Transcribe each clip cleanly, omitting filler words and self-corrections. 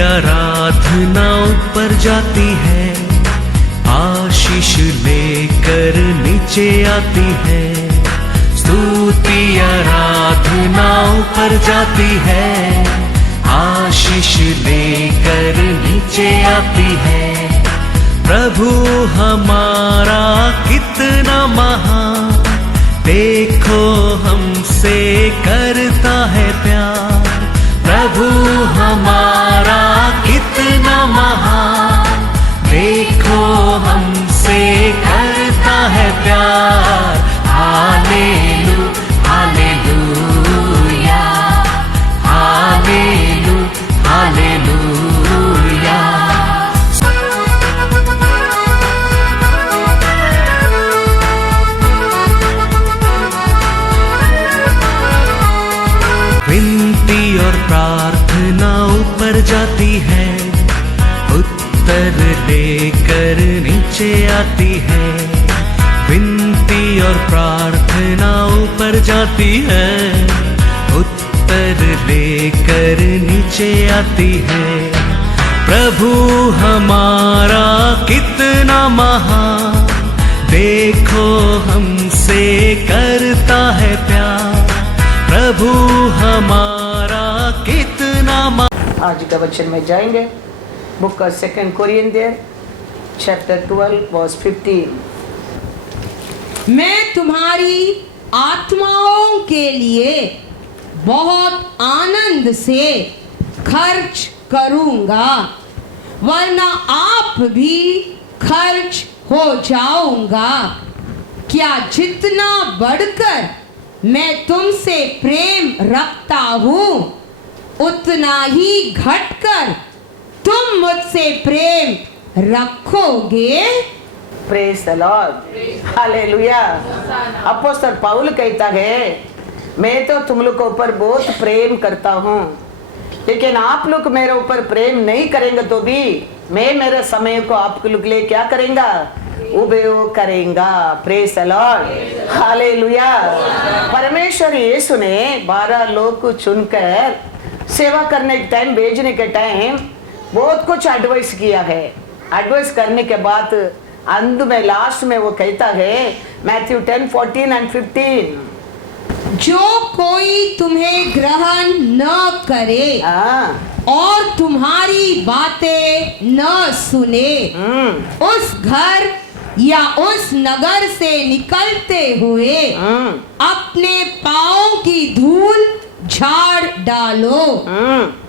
आराधना ऊपर जाती है, आशीष लेकर नीचे आती है। स्तुति आराधना ऊपर जाती है, आशीष लेकर नीचे आती है। प्रभु हमारा कितना महान, देखो हमसे करता है प्यार। प्रभु हमारा कितना महान, देखो हमसे करता है प्यार। हालेलू हालेलूया, हालेलू हालेलूया। विनती और प्रार्थना ऊपर जाती है, उत्तर लेकर नीचे आती है। विनती और प्रार्थना ऊपर जाती है, उत्तर लेकर नीचे आती है। प्रभु हमारा कितना महान, देखो हमसे करता है प्यार। प्रभु हमारा कितना आज का वचन में जाएंगे। Book of 2 Corinthians chapter 12 verse 15। मैं तुम्हारी आत्माओं के लिए बहुत आनंद से खर्च करूंगा, वरना आप भी खर्च हो जाऊंगा। क्या जितना बढ़कर मैं तुमसे प्रेम रखता हूँ, उतना ही घटकर तुम मुझसे प्रेम रखोगे। Praise the Lord, hallelujah. Apostle Paul कहता है, मैं तो तुम लोग के ऊपर बहुत प्रेम करता हूँ, लेकिन आप लोग मेरे ऊपर प्रेम नहीं करेंगे तो भी मैं मेरे समय को आपके लोग लिए क्या करेंगा, उपयोग करेंगा। Praise the Lord, hallelujah. परमेश्वर यीशु ने 12 लोग को चुनकर सेवा करने के टाइम, भेजने के टाइम बहुत कुछ एडवाइस किया है। एडवाइस करने के बाद अंत में लास्ट में वो कहता है, मैथ्यू 10:14 and 15, जो कोई तुम्हें ग्रहण न करे और तुम्हारी बातें न सुने, उस घर या उस नगर से निकलते हुए अपने पाँव की धूल झाड़ डालो।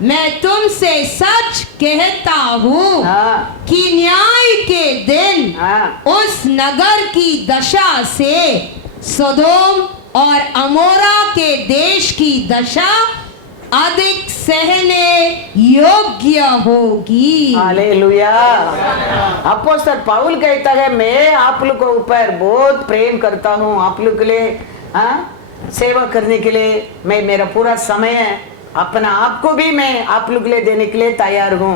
मैं तुमसे सच कहता हूँ कि न्याय के दिन उस नगर की दशा से सोदोम और अमोरा के देश की दशा अधिक सहने योग्य होगी। हालेलुया। अपोस्तल पौल कहता है, मैं आप लोग के ऊपर बहुत प्रेम करता हूँ, आप लोग के लिए सेवा करने के लिए मैं मेरा पूरा समय अपना आप को भी मैं आप लोग के लिए देने के लिए तैयार हूँ।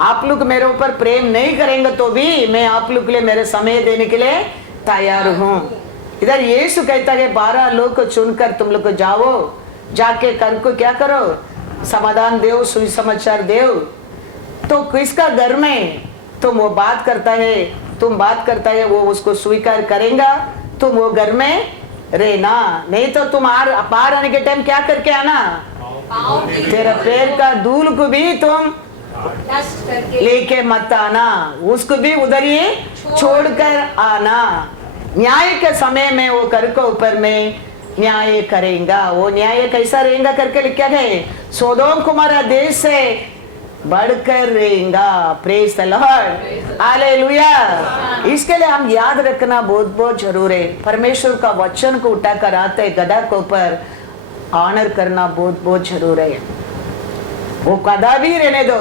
आप लोग मेरे ऊपर प्रेम नहीं करेंगे तो भी मैं आप लोग के लिए मेरे समय देने के लिए तैयार हूँ। इधर यीशु कहता है, 12 लोग को चुनकर तुम लोग को जाओ, जाके कर को क्या करो, समाधान देव, सुसमाचार देव। तो किसका घर में तुम वो बात करता है, तुम बात करता है, वो उसको स्वीकार करेगा, तुम वो घर में रहना। नहीं तो तुम पार आने के टाइम क्या करके आना, तेरा पैर का धूल को भी तुम लेके मत आना, उसको भी उधर ही छोड़कर आना। न्याय के समय में वो कर को ऊपर में न्याय करेगा। वो न्याय कैसा रहेगा करके लिखा है, सोदोम कुमारा देश से बढ़कर रहेगा। Praise the Lord, hallelujah. इसके लिए हम याद रखना बहुत बहुत जरूर है। परमेश्वर का वचन को उठाकर आते गधा के ऊपर ऑनर करना बहुत बहुत जरूर है। वो गधा भी रहने दो,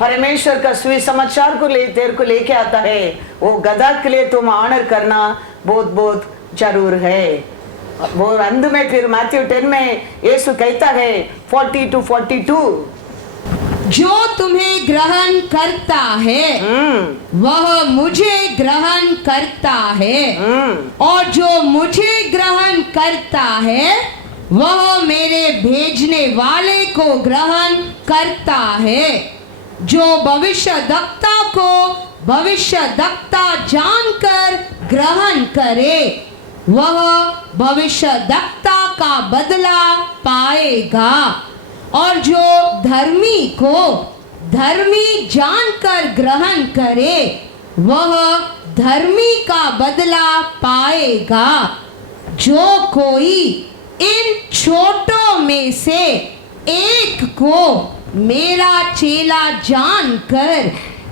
परमेश्वर का सुसमाचार को तेरे को लेके आता है, वो गधा के लिए तुम ऑनर करना बहुत बहुत जरूर है। वो अंत में फिर मैथ्यू 10 में यीशु कहता है 40 to 42, जो तुम्हें ग्रहण करता है वह मुझे ग्रहण करता है, और जो मुझे ग्रहण करता है वह मेरे भेजने वाले को ग्रहण करता है। जो भविष्यद्वक्ता को भविष्यद्वक्ता जानकर ग्रहण करे वह भविष्यद्वक्ता का बदला पाएगा, और जो धर्मी को धर्मी जानकर ग्रहण करे वह धर्मी का बदला पाएगा। जो कोई इन छोटों में से एक को मेरा चेला जानकर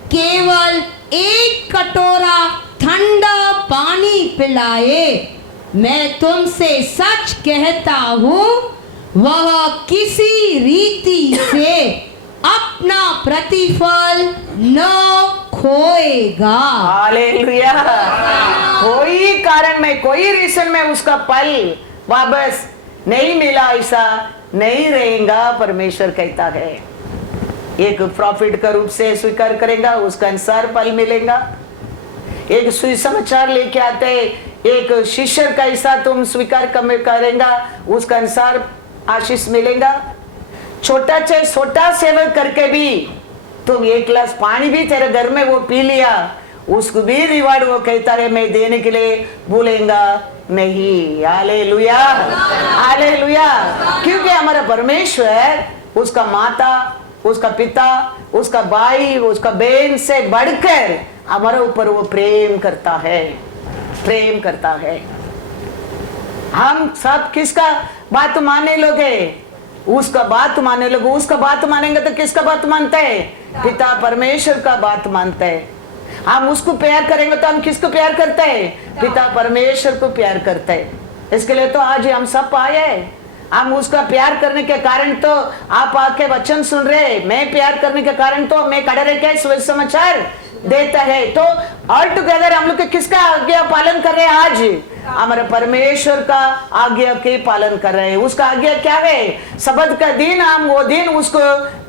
केवल एक कटोरा ठंडा पानी पिलाए, मैं तुमसे सच कहता हूँ वह किसी रीति से अपना प्रतिफल न खोएगा। हालेलुया। कोई कारण में कोई रीजन में उसका फल वापस नहीं मिला ऐसा नहीं रहेगा, परमेश्वर कहता है। एक प्रॉफिट का रूप से स्वीकार करेगा उसका अनुसार फल मिलेगा। एक सुसमाचार लेके आते एक शिष्य का ऐसा तुम स्वीकार करेगा उसका अनुसार आशीष मिलेगा। छोटा से छोटा सेवा करके भी तुम एक गिलास पानी भी तेरे घर में वो पी लिया उसको भी रिवार्ड वो कहता है मैं देने के लिए भूलेगा नहीं। Hallelujah hallelujah. क्योंकि हमारा परमेश्वर उसका माता उसका पिता उसका भाई उसका बहन से बढ़कर हमारे ऊपर वो प्रेम करता है, प्रेम करता है। हम सब किसका बात मानने लोगे? उसका बात मानने लोगे। उसका बात मानेंगे तो किसका बात मानते हैं? पिता परमेश्वर का बात मानते हैं। हम उसको प्यार करेंगे तो हम किसको प्यार करते हैं? पिता परमेश्वर को प्यार करते हैं। इसके लिए तो आज हम सब आए हैं। हम उसका प्यार करने के कारण तो आप आके वचन सुन रहे, मैं प्यार करने के कारण तो मैं खड़े रह के सुसमाचार देता है। तो ऑल टुगेदर हम लोग किसका आज्ञा पालन कर रहे हैं? आज हमारे परमेश्वर का आज्ञा के पालन कर रहे हैं। उसका आज्ञा क्या है? सबत का दिन हम वो दिन उसको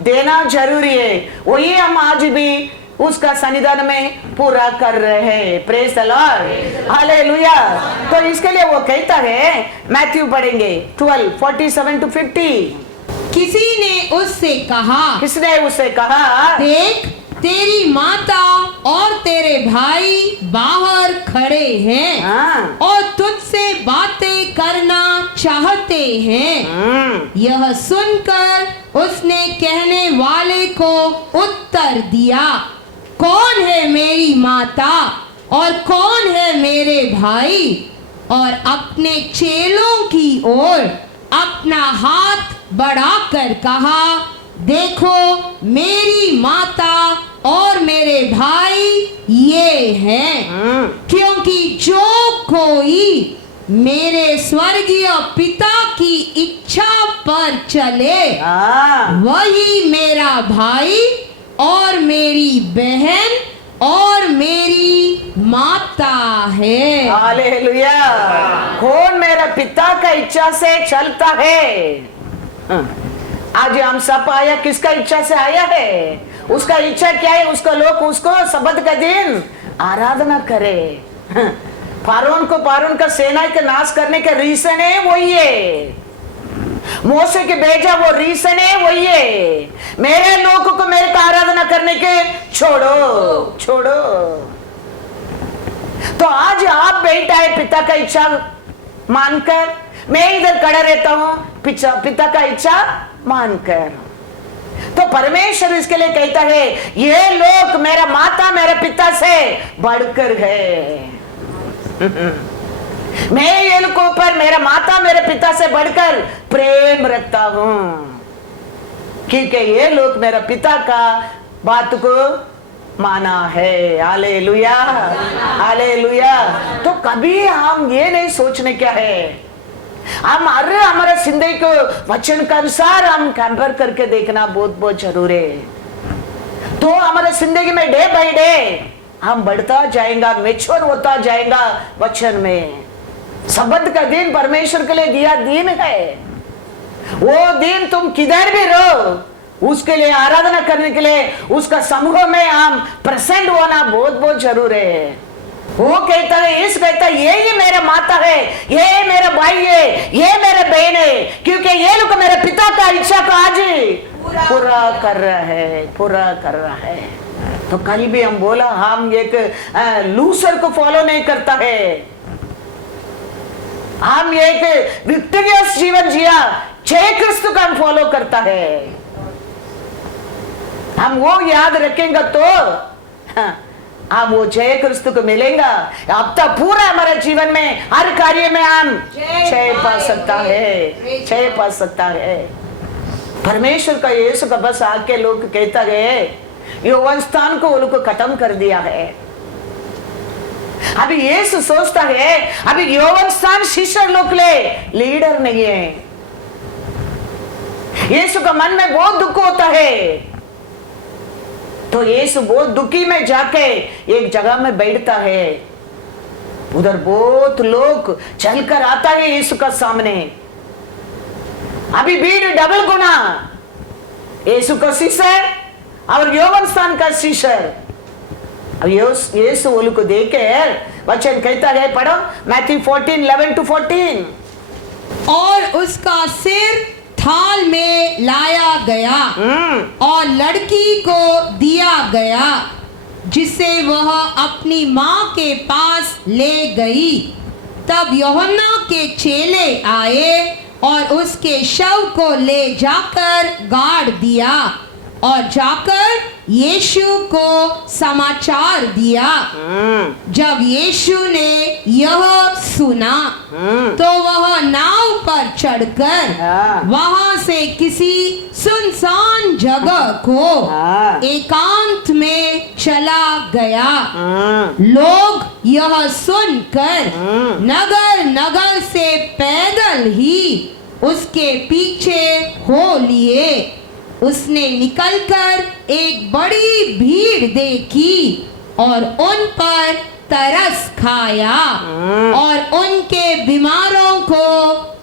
देना जरूरी है। वही हम आज भी उसका सन्निधान में पूरा कर रहे हैं। Praise the Lord hallelujah. तो इसके लिए वो कहता है, मैथ्यू पढ़ेंगे 12:47-50। किसी ने उससे कहा, किसने उससे कहा? देख तेरी माता और तेरे भाई बाहर खड़े हैं हाँ। और तुझसे बातें करना चाहते हैं। यह सुनकर उसने कहने वाले को उत्तर दिया, कौन है मेरी माता और कौन है मेरे भाई? और अपने चेलों की ओर अपना हाथ बढ़ाकर कहा, देखो मेरी माता और मेरे भाई ये हैं। क्योंकि जो कोई मेरे स्वर्गीय पिता की इच्छा पर चले वही मेरा भाई और मेरी बहन और मेरी माता है। हालेलुया। कौन मेरा पिता का इच्छा से चलता है? आज हम सब आया किसका इच्छा से आया है? उसका इच्छा क्या है? उसका लोग उसको सबत का दिन आराधना करे। फारून का सेना के नाश करने का रीजन है वही है। मोसे के भेजा वो रीजन है वही है। मेरे लोगों को मेरे को आराधना करने के छोड़ो छोड़ो। तो आज आप बैठा है पिता का इच्छा मानकर, मैं इधर खड़ा रहता हूँ पिता का इच्छा मानकर। तो परमेश्वर इसके लिए कहता है ये लोग मेरा माता मेरे पिता से बढ़कर है। मैं ये लोग ऊपर मेरा माता मेरे पिता से बढ़कर प्रेम रखता हूं क्योंकि ये लोग मेरा पिता का बात को माना है। Hallelujah hallelujah. तो कभी हम ये नहीं सोचने क्या है, हम हमारा जिंदगी को वचन के अनुसार हम कंपेयर करके देखना बहुत बहुत जरूरी है। तो हमारे जिंदगी में डे बाय डे हम बढ़ता जाएगा, मैच्योर होता जाएगा वचन में। सबत का दिन परमेश्वर के लिए दिया दिन है। वो दिन तुम किधर भी रहो उसके लिए आराधना करने के लिए उसका समूह में हम प्रेजेंट होना बहुत बहुत जरूरी है। वो कहता है इस कहता है ये मेरा माता है, ये मेरा भाई है, ये मेरा बहन है, क्योंकि ये लोग मेरे पिता का इच्छा को आज पूरा कर रहा है, पूरा कर रहा है। तो कल भी हम बोला, हम एक लूसर को फॉलो नहीं करता है, हम एक विक्टोरियस जीवन जिया जय क्रिस्तु का हम फॉलो करता है। हम वो याद रखेंगे तो हम वो जय क्रिस्तु को मिलेगा। अब तक पूरा हमारे जीवन में हर कार्य में हम जय पा सकता है, जय पा सकता है। परमेश्वर का यीशु का बस आके लोग कहता है यौवन स्थान को वो लोग को खत्म कर दिया है। अभी यीशु सोचता है अभी यौवन स्थान शिष्य लोग ले लीडर नहीं है। यीशु का मन में बहुत दुख होता है, तो यीशु बहुत दुखी में जाके एक जगह में बैठता है। उधर बहुत लोग चलकर आता है यीशु का सामने। अभी भीड़ डबल गुना, यीशु का शिष्य और यौवन स्थान का शिष्य। अब यीशु वो लोग को देखे वचन कहता है, पढ़ो मैथ्यू 14:11-14। और उसका सिर थाल में लाया गया और लड़की को दिया गया, जिसे वह अपनी माँ के पास ले गई। तब यूहन्ना के चेले आए और उसके शव को ले जाकर गाड़ दिया और जाकर यीशु को समाचार दिया। जब यीशु ने यह सुना तो वह नाव पर चढ़कर वहां से किसी सुनसान जगह को एकांत में चला गया। लोग यह सुनकर नगर नगर से पैदल ही उसके पीछे हो लिए। उसने निकलकर एक बड़ी भीड़ देखी और उन पर तरस खाया और उनके बीमारों को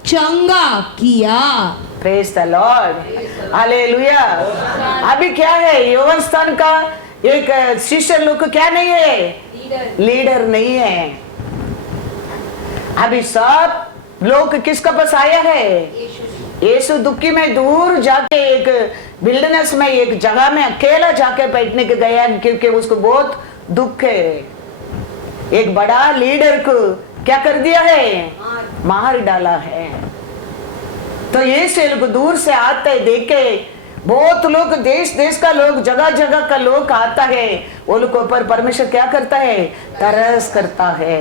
चंगा किया। Praise the Lord, hallelujah. अभी क्या है, यौवन स्थान का एक शिष्य लोग क्या नहीं है, लीडर नहीं है। अभी सब लोग किसका पास आया है, यीशु दुखी में दूर जाके एक विल्डरनेस में एक जगह में अकेला जाके बैठने के गया, क्योंकि उसको बहुत दुख है। एक बड़ा लीडर को क्या कर दिया है, मार डाला है। तो यीशु लोग दूर से आते देखे, बहुत लोग देश देश का लोग जगह जगह का लोग आता है, वो लोग ऊपर परमेश्वर क्या करता है, तरस करता है,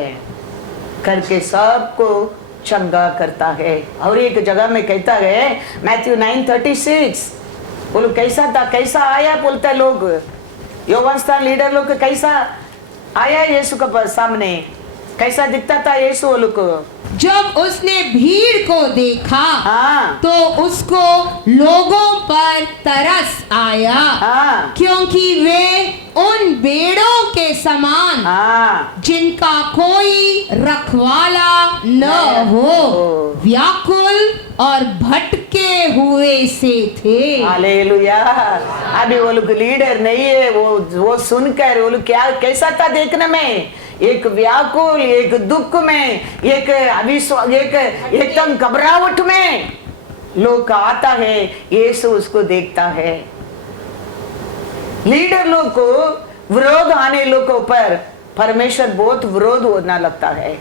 करके सबको चंगा करता है। और एक जगह में कहता है मैथ्यू 9:36, वो लोग कैसा था, कैसा आया बोलता है लोग, यौवन स्थान लीडर लोग कैसा आया यीशु के सामने, कैसा दिखता था यीशु वो लोग को। जब उसने भीड़ को देखा तो उसको लोगों पर तरस आया, क्योंकि वे उन भेड़ों के समान जिनका कोई रखवाला न हो व्याकुल और भटके हुए से थे। हालेलुया। अभी वो लोग लीडर नहीं है, वो सुनकर वो लोग क्या कैसा था देखने में, एक व्याकुल, एक दुख में, एक अविश्वास, एक एकदम घबराहट में लोग आता है, यीशु उसको देखता है। लीडर लोग को विरोध आने लोगों पर परमेश्वर बहुत विरोध होना लगता है।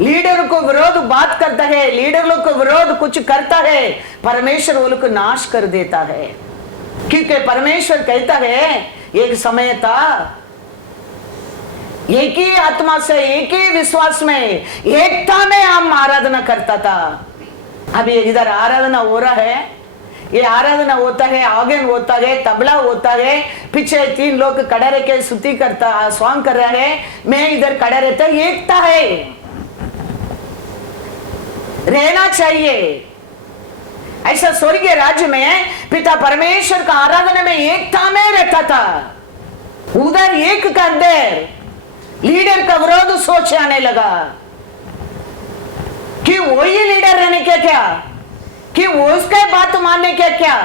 लीडर को विरोध बात करता है, लीडर लोग को विरोध कुछ करता है, परमेश्वर वो लोग को नाश कर देता है। क्योंकि परमेश्वर कहता है एक समय था, एक ही आत्मा से, एक ही विश्वास में, एकता में हम आराधना करता था। अभी इधर आराधना हो रहा है, ये आराधना होता है, आगन होता है, तबला होता है, पीछे 3 लोग खड़े रह के स्तुति करता, सॉन्ग कर रहा है, मैं इधर खड़ा रहता, एकता है, रहना चाहिए। ऐसा स्वर्गीय राज्य में पिता परमेश्वर का आराधना में एकता में रहता था। उधर एक का अंदर लीडर का विरोध सोच आने लगा कि वही लीडर रहने क्या, कि वो उसका बात मानने क्या,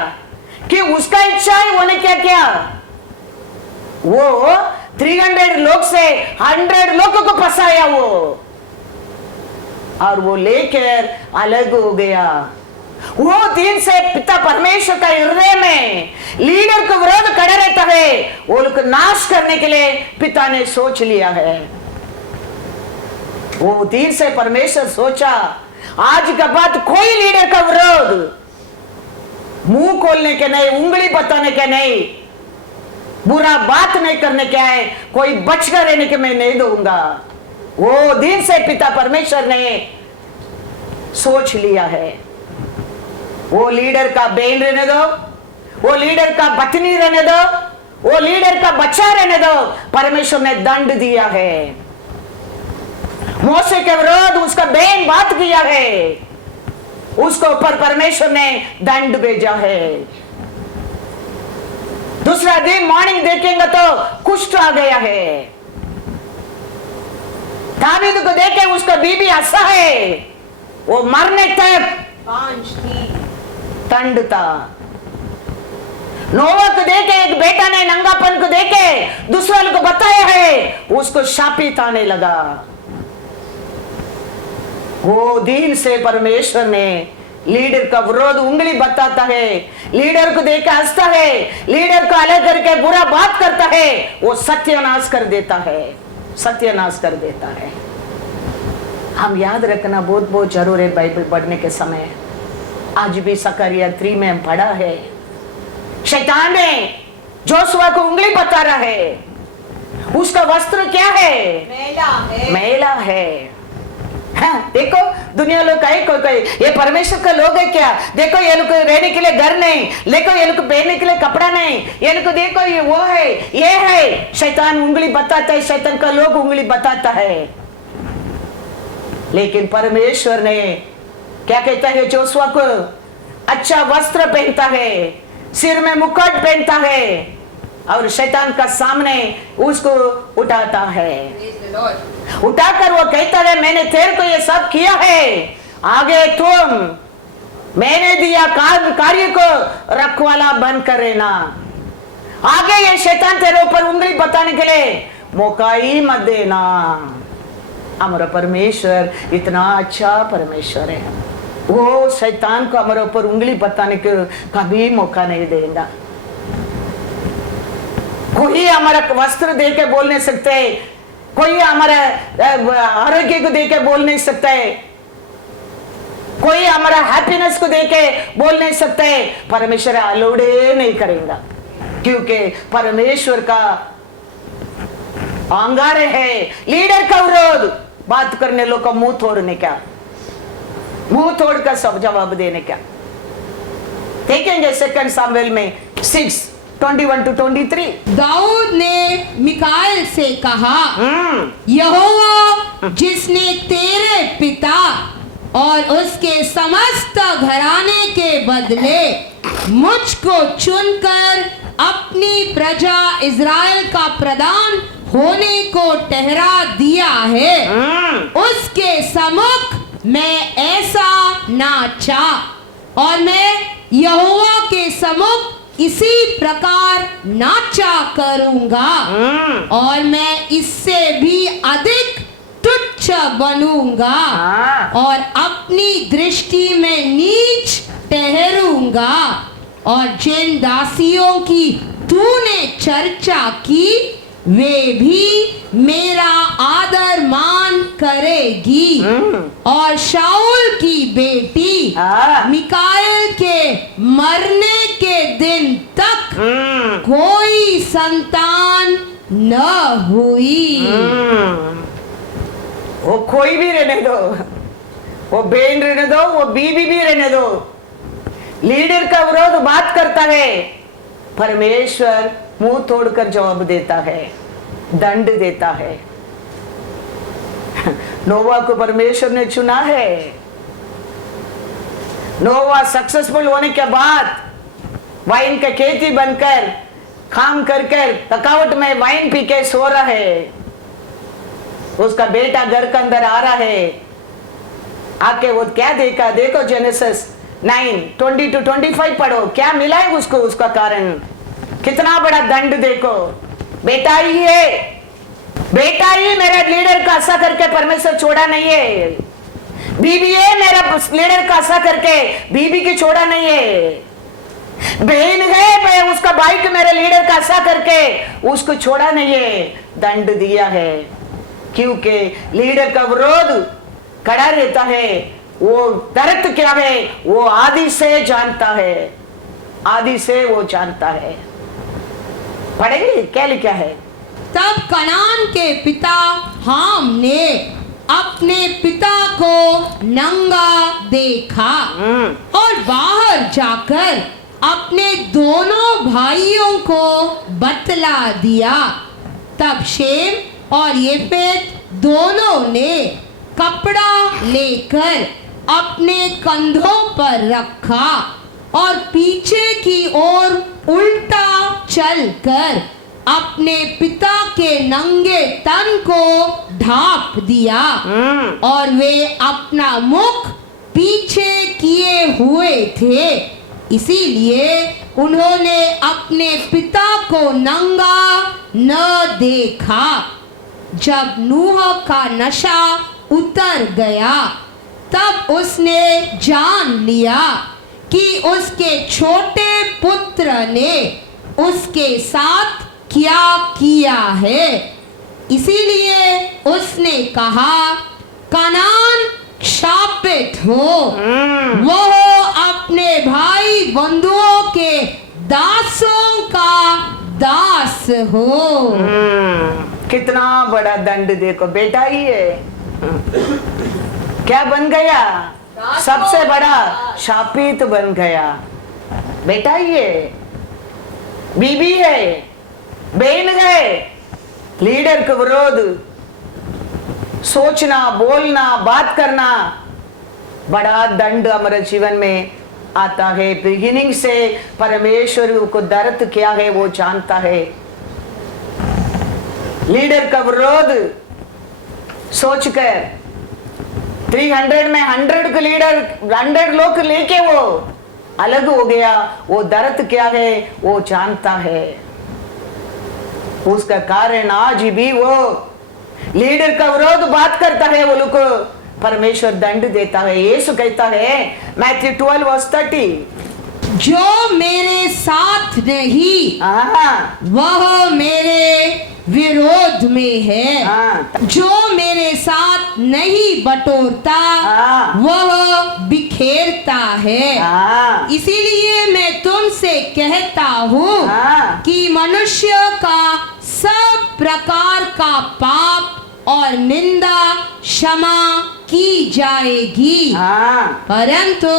कि उसका इच्छा होने क्या। वो 300 लोग से 100 लोगों को फंसाया वो, और वो लेकर अलग हो गया। वो दिन से पिता परमेश्वर का हृदय में लीडर को विरोध खड़ा रहता है, वो लोग नाश करने के लिए पिता ने सोच लिया है। वो दिन से परमेश्वर सोचा आज के बाद कोई लीडर का विरोध मुंह खोलने के नहीं, उंगली बताने के नहीं, बुरा बात नहीं करने के है, कोई बचकर रहने के मैं नहीं दूंगा। वो दिन से पिता परमेश्वर ने सोच लिया है। वो लीडर का बेन रहने दो, वो लीडर का बटनी रहने दो, वो लीडर का बच्चा रहने दो, परमेश्वर ने दंड दिया है। मोसे के विरोध उसका बेन बात किया है, उसको ऊपर परमेश्वर ने दंड भेजा है। दूसरा दिन मॉर्निंग देखेंगे तो कुष्ठ आ गया है। दावीद को देखे उसका बीबी हंसा है, वो मरने तक दंड था। नोवा को देखे एक बेटा ने नंगापन को देखे दूसरा को बताया है, उसको शापित आने लगा। वो दिन से परमेश्वर ने लीडर का विरोध उंगली बताता है, लीडर को देख हंसता है, लीडर को अलग करके बुरा बात करता है, वो सत्यानाश कर देता है, सत्यानाश कर देता है। हम याद रखना बहुत बहुत जरूर है। बाइबल पढ़ने के समय आज भी सकरिया 3 में हम पढ़ा है, शैतान ने जोशुआ को उंगली बता रहा है, उसका वस्त्र क्या है? मैला है। हाँ, देखो दुनिया लोग कहे कोई ये परमेश्वर का लोग है क्या? देखो ये लोग रहने के लिए घर नहीं, देखो ये लोग पहनने के लिए कपड़ा नहीं, ये लोग देखो ये वो है, ये है। शैतान उंगली बताता है, शैतान का लोग उंगली बताता है। लेकिन परमेश्वर ने क्या कहता है? जोशुआ को अच्छा वस्त्र पहनता है, सिर में मुकुट पहनता है और शैतान का सामने उसको उठाता है। उठाकर वो कहता है मैंने तेरे को ये सब किया है, आगे तुम मैंने दिया कार्य को रखवाला बन कर रहना। आगे ये शैतान तेरे ऊपर उंगली बताने के लिए मौका ही मत देना। हमारा परमेश्वर इतना अच्छा परमेश्वर है, वो शैतान को हमारे ऊपर उंगली बताने के कभी मौका नहीं देगा। कोई हमारा वस्त्र दे के बोल नहीं सकते, कोई हमारा आरोग्य को देके बोल नहीं सकता है, कोई हमारा हैप्पीनेस को देके बोल नहीं सकते। परमेश्वर अलाउड नहीं करेगा, क्योंकि परमेश्वर का अंगार है लीडर का विरोध बात करने लोग का मुंह तोड़ने का, मुंह तोड़कर सब जवाब देने का। देखेंगे 2 सामुएल में 6:21-23। दाऊद ने मिकाएल से कहा, यहोवा जिसने तेरे पिता और उसके समस्त घराने के बदले मुझको चुनकर अपनी प्रजा इज़राइल का प्रधान होने को ठहरा दिया है, उसके सम्मुख मैं ऐसा ना चाह और मैं यहोवा के सम्मुख इसी प्रकार नाचा करूंगा और मैं इससे भी अधिक तुच्छ बनूंगा और अपनी दृष्टि में नीच ठहरूंगा और जिन दासियों की तूने चर्चा की वे भी मेरा आदर मान करेगी और शाऊल की बेटी मिकाएल के मरने के दिन तक कोई संतान न हुई। वो कोई भी रहने दो, वो बहन रहने दो, वो बीबी भी रहने दो, लीडर का विरोध बात करता है, परमेश्वर मुंह तोड़कर जवाब देता है, दंड देता है। नोवा को परमेश्वर ने चुना है। नोवा सक्सेसफुल होने के बाद वाइन का खेती बनकर काम कर थकावट में वाइन पी के सो रहा है। उसका बेटा घर के अंदर आ रहा है, आके वो क्या देखा? देखो जेनेसिस 9:20-25 पढ़ो, क्या मिला है उसको, उसका कारण कितना बड़ा दंड देखो। बेटा ही है, बेटा ही मेरा लीडर का ऐसा करके परमेश्वर छोड़ा नहीं है। बीबी है मेरा लीडर का ऐसा करके बीबी की छोड़ा नहीं है, बहन है मैं उसका भाई के मेरे लीडर का ऐसा करके उसको छोड़ा नहीं है, दंड दिया है। क्योंकि लीडर का विरोध खड़ा रहता है, वो दर्द क्या है वो आदि से जानता है, आदि से वो जानता है। पढ़ेंगे क्या लिखा है? तब कनान के पिता हाम ने अपने पिता को नंगा देखा और बाहर जाकर अपने दोनों भाइयों को बतला दिया। तब शेम और येफेत दोनों ने कपड़ा लेकर अपने कंधों पर रखा और पीछे की ओर उल्टा चलकर अपने पिता के नंगे तन को ढांप दिया और वे अपना मुख पीछे किए हुए थे, इसीलिए उन्होंने अपने पिता को नंगा न देखा। जब नूह का नशा उतर गया तब उसने जान लिया कि उसके छोटे पुत्र ने उसके साथ क्या किया है, इसीलिए उसने कहा कनान शापित हो, वह अपने भाई बंधुओं के दासों का दास हो। कितना बड़ा दंड देखो, बेटा ही है क्या बन गया? सबसे बड़ा शापित बन गया। बेटा ही है, बीबी है, बहन है, लीडर का विरोध सोचना, बोलना, बात करना, बड़ा दंड हमारे जीवन में आता है। बिगिनिंग से परमेश्वर को दर्द क्या है वो जानता है। लीडर का विरोध सोचकर 300 में 100 का लीडर 100 लोग लेके वो अलग हो गया, वो दर्द क्या है वो जानता है। उसका कारण आज भी वो लीडर का विरोध बात करता है, वो लोग को परमेश्वर दंड देता है। यीशु कहता है मैथ्यू 12:30, जो मेरे साथ नहीं वह मेरे विरोध में है, जो मेरे साथ नहीं बटोरता वह बिखेरता है। इसीलिए मैं तुमसे कहता हूँ कि मनुष्य का सब प्रकार का पाप और निंदा क्षमा की जाएगी, परंतु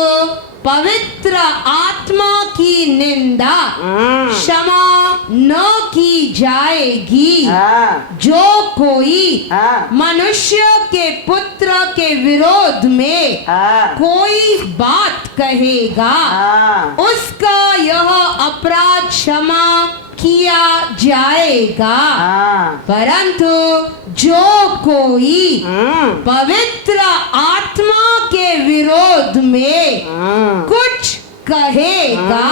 पवित्र आत्मा की निंदा क्षमा न की जाएगी। जो कोई मनुष्य के पुत्र के विरोध में कोई बात कहेगा उसका यह अपराध क्षमा किया जाएगा, परंतु जो कोई पवित्र आत्मा के विरोध में कुछ कहेगा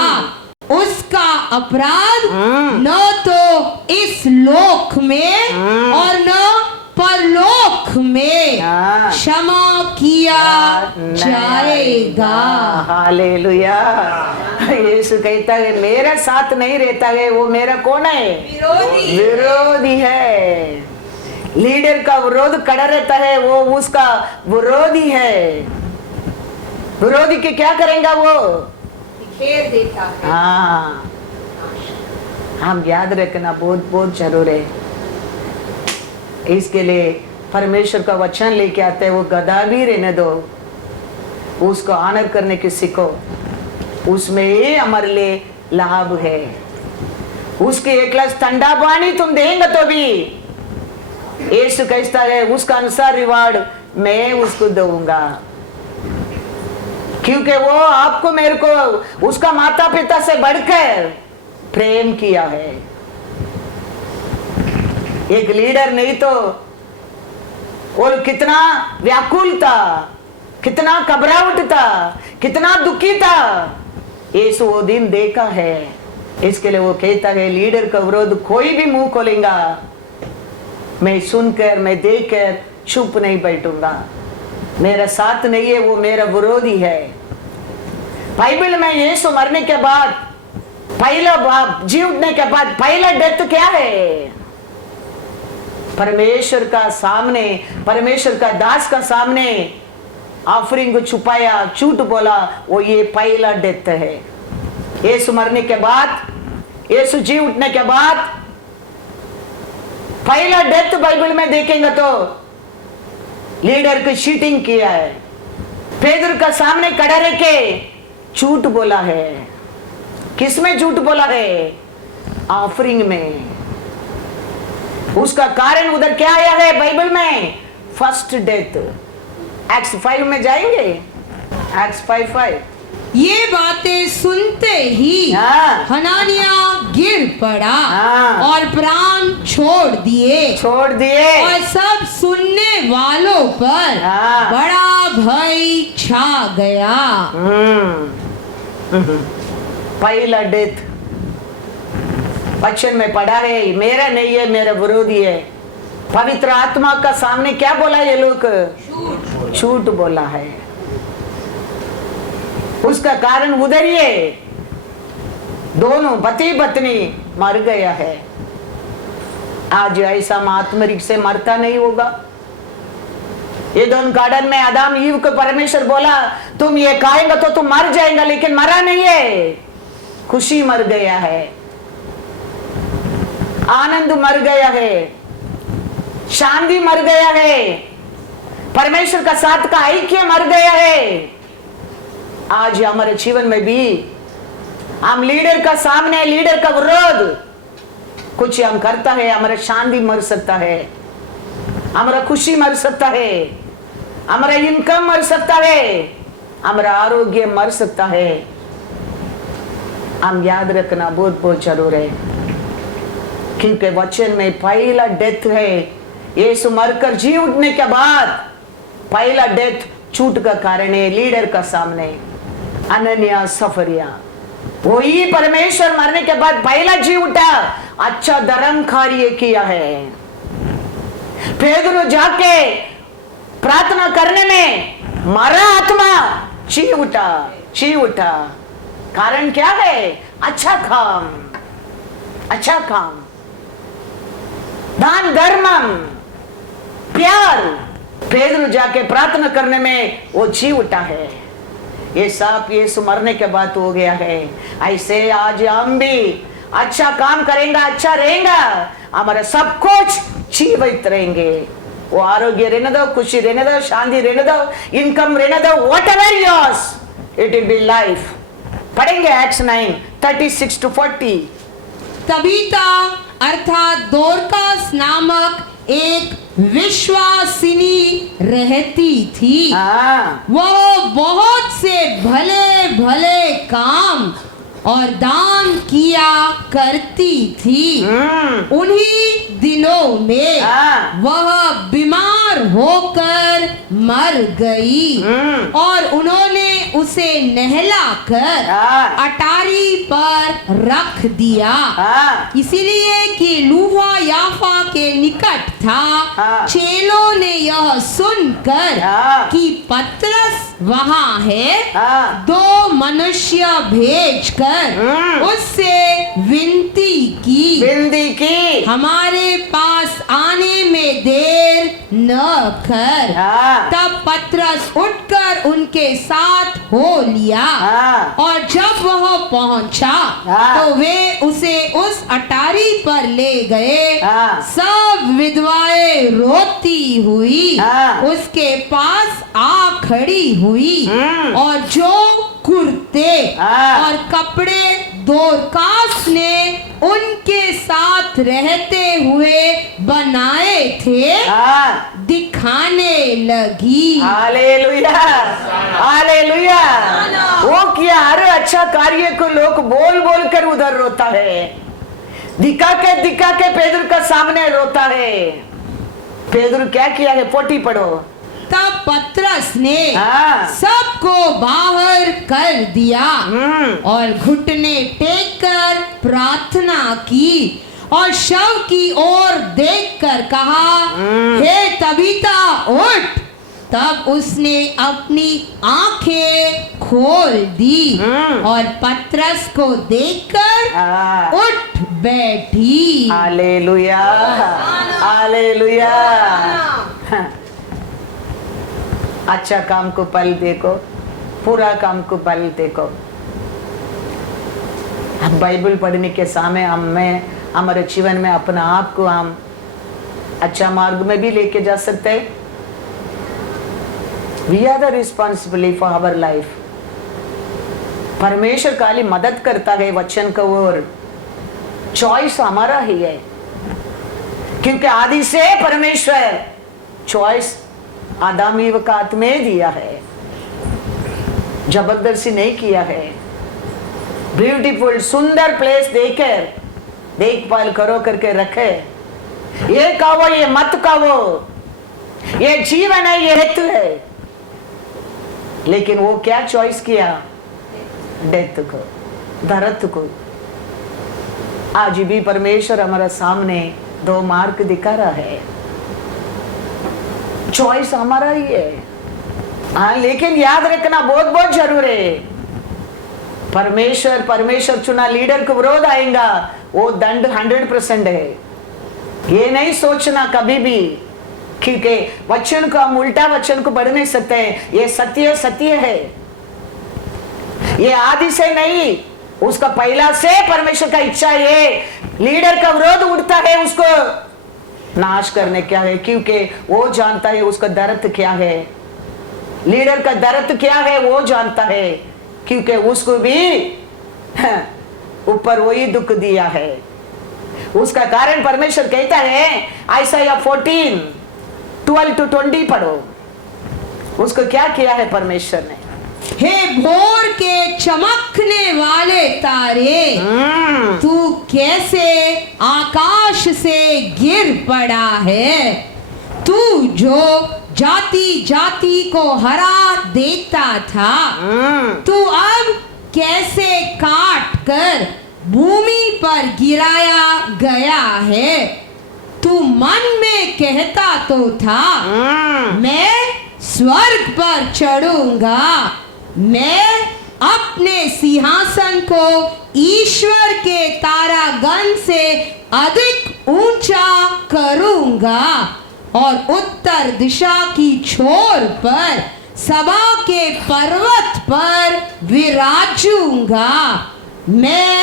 उसका अपराध न तो इस लोक में और न परलोक में क्षमा किया जाएगा। हालेलुया। यीशु कहता है मेरा साथ नहीं रहता है वो मेरा कौन है? विरोधी है। लीडर का विरोध खड़ा रहता है वो उसका विरोधी है। विरोधी के क्या करेंगे वो? फेर देता है। हाँ, हम याद रखना बहुत बहुत जरूर है। इसके लिए परमेश्वर का वचन लेके आते हैं, वो गधा भी रहने दो, उसको आनर करने की सीखो, उसमें ही हमारे लिए लाभ है। उसके एक गिलास ठंडा पानी तुम देंगे तो भी यीशु कहता है उसका अनुसार रिवार्ड मैं उसको दूंगा, क्योंकि वो आपको मेरे को उसका माता पिता से बढ़कर प्रेम किया है। एक लीडर नहीं तो और कितना व्याकुल था, कितना घबराहट था, कितना दुखी था, यीशु वो दिन देखा है। इसके लिए वो कहता है लीडर का विरोध कोई भी मुंह खोलेगा मैं सुनकर मैं देखकर चुप नहीं बैठूंगा। मेरा साथ नहीं है, वो मेरा विरोधी है। बाइबल में यीशु मरने के बाद पहला जी उठने के बाद पहला डेथ क्या है? परमेश्वर का सामने, परमेश्वर का दास का सामने ऑफरिंग को छुपाया, झूठ बोला, वो ये पहला डेथ है। यीशु मरने के बाद, यीशु जी उठने के बाद पहला डेथ बाइबल में देखेंगे तो लीडर को चीटिंग किया है, पेदर का सामने खड़ा रह के झूठ बोला है। किसमें झूठ बोला है? ऑफरिंग में। उसका कारण उधर क्या आया है बाइबल में? First death. एक्स 5 में जाएंगे, एक्स 5:5। ये बातें सुनते ही हनानिया गिर पड़ा और प्राण छोड़ दिए और सब सुनने वालों पर बड़ा भय छा गया। पहला डेथ वचन में पढ़ा है, मेरा नहीं है, मेरा विरोधी है। पवित्र आत्मा का सामने क्या बोला ये लोग? झूठ बोला है। उसका कारण उधर ही है, दोनों पति पत्नी मर गया है। आज ऐसा आत्मरिक से मरता नहीं होगा। ये दोनों गार्डन में आदम ईव को परमेश्वर बोला तुम ये खाएंगे तो तुम मर जाएगा, लेकिन मरा नहीं है। खुशी मर गया है, आनंद मर गया है, शांति मर गया है, परमेश्वर का साथ का ऐक्य मर गया है। आज हमारे जीवन में भी हम लीडर का सामने, लीडर का विरोध कुछ हम करता है, हमारा शांति मर सकता है, हमारा खुशी मर सकता है, हमारा इनकम मर सकता है, हमारा आरोग्य मर सकता है। हम याद रखना बहुत बहुत जरूर है, क्योंकि वचन में पहला डेथ है। यीशु मरकर जी उठने के बाद पहला डेथ झूठ का कारण है, लीडर का सामने। अनन्या सफरिया, वही परमेश्वर मरने के बाद पहला जी उठा, अच्छा धर्म कार्य किया है। पेदरू जाके प्रार्थना करने में मरा आत्मा जी उठा। कारण क्या है? अच्छा काम, दान धर्मम, प्यार। पेदरू जाके प्रार्थना करने में वो जी उठा है। ये सब यीशु मरने के बाद हो गया है। ऐसे आज हम भी अच्छा काम करेंगे, अच्छा रहेगा, हमारा सब कुछ जीवित रहेंगे। वो आरोग्य रहने दो, खुशी रहने दो, शांति रहने दो, इनकम रहने दो, whatever yours, it will be life। पढ़ेंगे एक्स 9:36-40। तबीता अर्थात दोरकास नामक एक विश्वासिनी रहती थी। वह बहुत से भले भले काम और दान किया करती थी। उन्हीं दिनों में वह बीमार होकर मर गई और उन्होंने उसे नहलाकर अटारी पर रख दिया, इसलिए कि लूहा याफा के निकट था। चेलों ने यह सुनकर कि पतरस वहाँ है, 2 मनुष्य भेजकर उससे विनती की हमारे पास आने में देर न कर। तब पतरस उठकर उनके साथ हो लिया और जब वह पहुंचा तो वे उसे उस अटारी पर ले गए। सब विधवाएं रोती हुई उसके पास आ खड़ी हुई और जो कुर्ते और कपड़े दोरकास ने उनके साथ रहते हुए बनाए थे दिखाने लगी। Hallelujah, hallelujah. वो किया, हर अच्छा कार्य को लोग बोल बोल कर उधर रोता है, दिखा के पेदर का सामने रोता है। पेदर क्या किया है? 40 पढ़ो। तब पतरस ने सबको बाहर कर दिया और घुटने टेक कर प्रार्थना की और शव की ओर देखकर कहा, हे तबीता उठ। तब उसने अपनी आंखें खोल दी और पतरस को देखकर हाँ। उठ बैठी। Hallelujah, hallelujah. अच्छा काम को पल देखो, पूरा काम को पल देखो। अब बाइबल पढ़ने के समय हमारे जीवन में अपना आप को हम अच्छा मार्ग में भी लेके जा सकते हैं। We are the responsibility for our life. परमेश्वर खाली मदद करता है वचन को, और चॉइस हमारा ही है, क्योंकि आदि से परमेश्वर चॉइस आदम ईव का हाथ में दिया है, जबरदस्ती नहीं किया है। ब्यूटीफुल सुंदर प्लेस देकर देखभाल करो करके रखे, ये कहो ये मत कहो, ये जीवन है, ये हेतु है। लेकिन वो क्या चॉइस किया? डेथ को, दर्द को। आज भी परमेश्वर हमारे सामने दो मार्ग दिखा रहा है, चॉइस हमारा ही है। हाँ, लेकिन याद रखना बहुत बहुत जरूरी है, परमेश्वर चुना लीडर को विरोध आएगा, वो दंड 100% है। ये नहीं सोचना कभी भी, क्योंकि वचन को हम उल्टा वचन को पढ़ नहीं सकते। ये सत्य है, ये आदि से नहीं, उसका पहला से परमेश्वर का इच्छा है। लीडर का विरोध उठता है उसको नाश करने क्या है, क्योंकि वो जानता है उसका दर्द क्या है। लीडर का दर्द क्या है वो जानता है, क्योंकि उसको भी ऊपर वही दुख दिया है। उसका कारण परमेश्वर कहता है, आयसाया 14:12-20 पढ़ो, उसको क्या किया है परमेश्वर ने। हे भोर के चमकने वाले तारे, तू कैसे आकाश से गिर पड़ा है। तू जो जाति जाति को हरा देता था, तू अब कैसे काट कर भूमि पर गिराया गया है। तू मन में कहता तो था, मैं स्वर्ग पर चढ़ूंगा, मैं अपने सिंहासन को ईश्वर के तारागण से अधिक ऊंचा करूंगा और उत्तर दिशा की छोर पर सभा के पर्वत पर विराजूंगा। मैं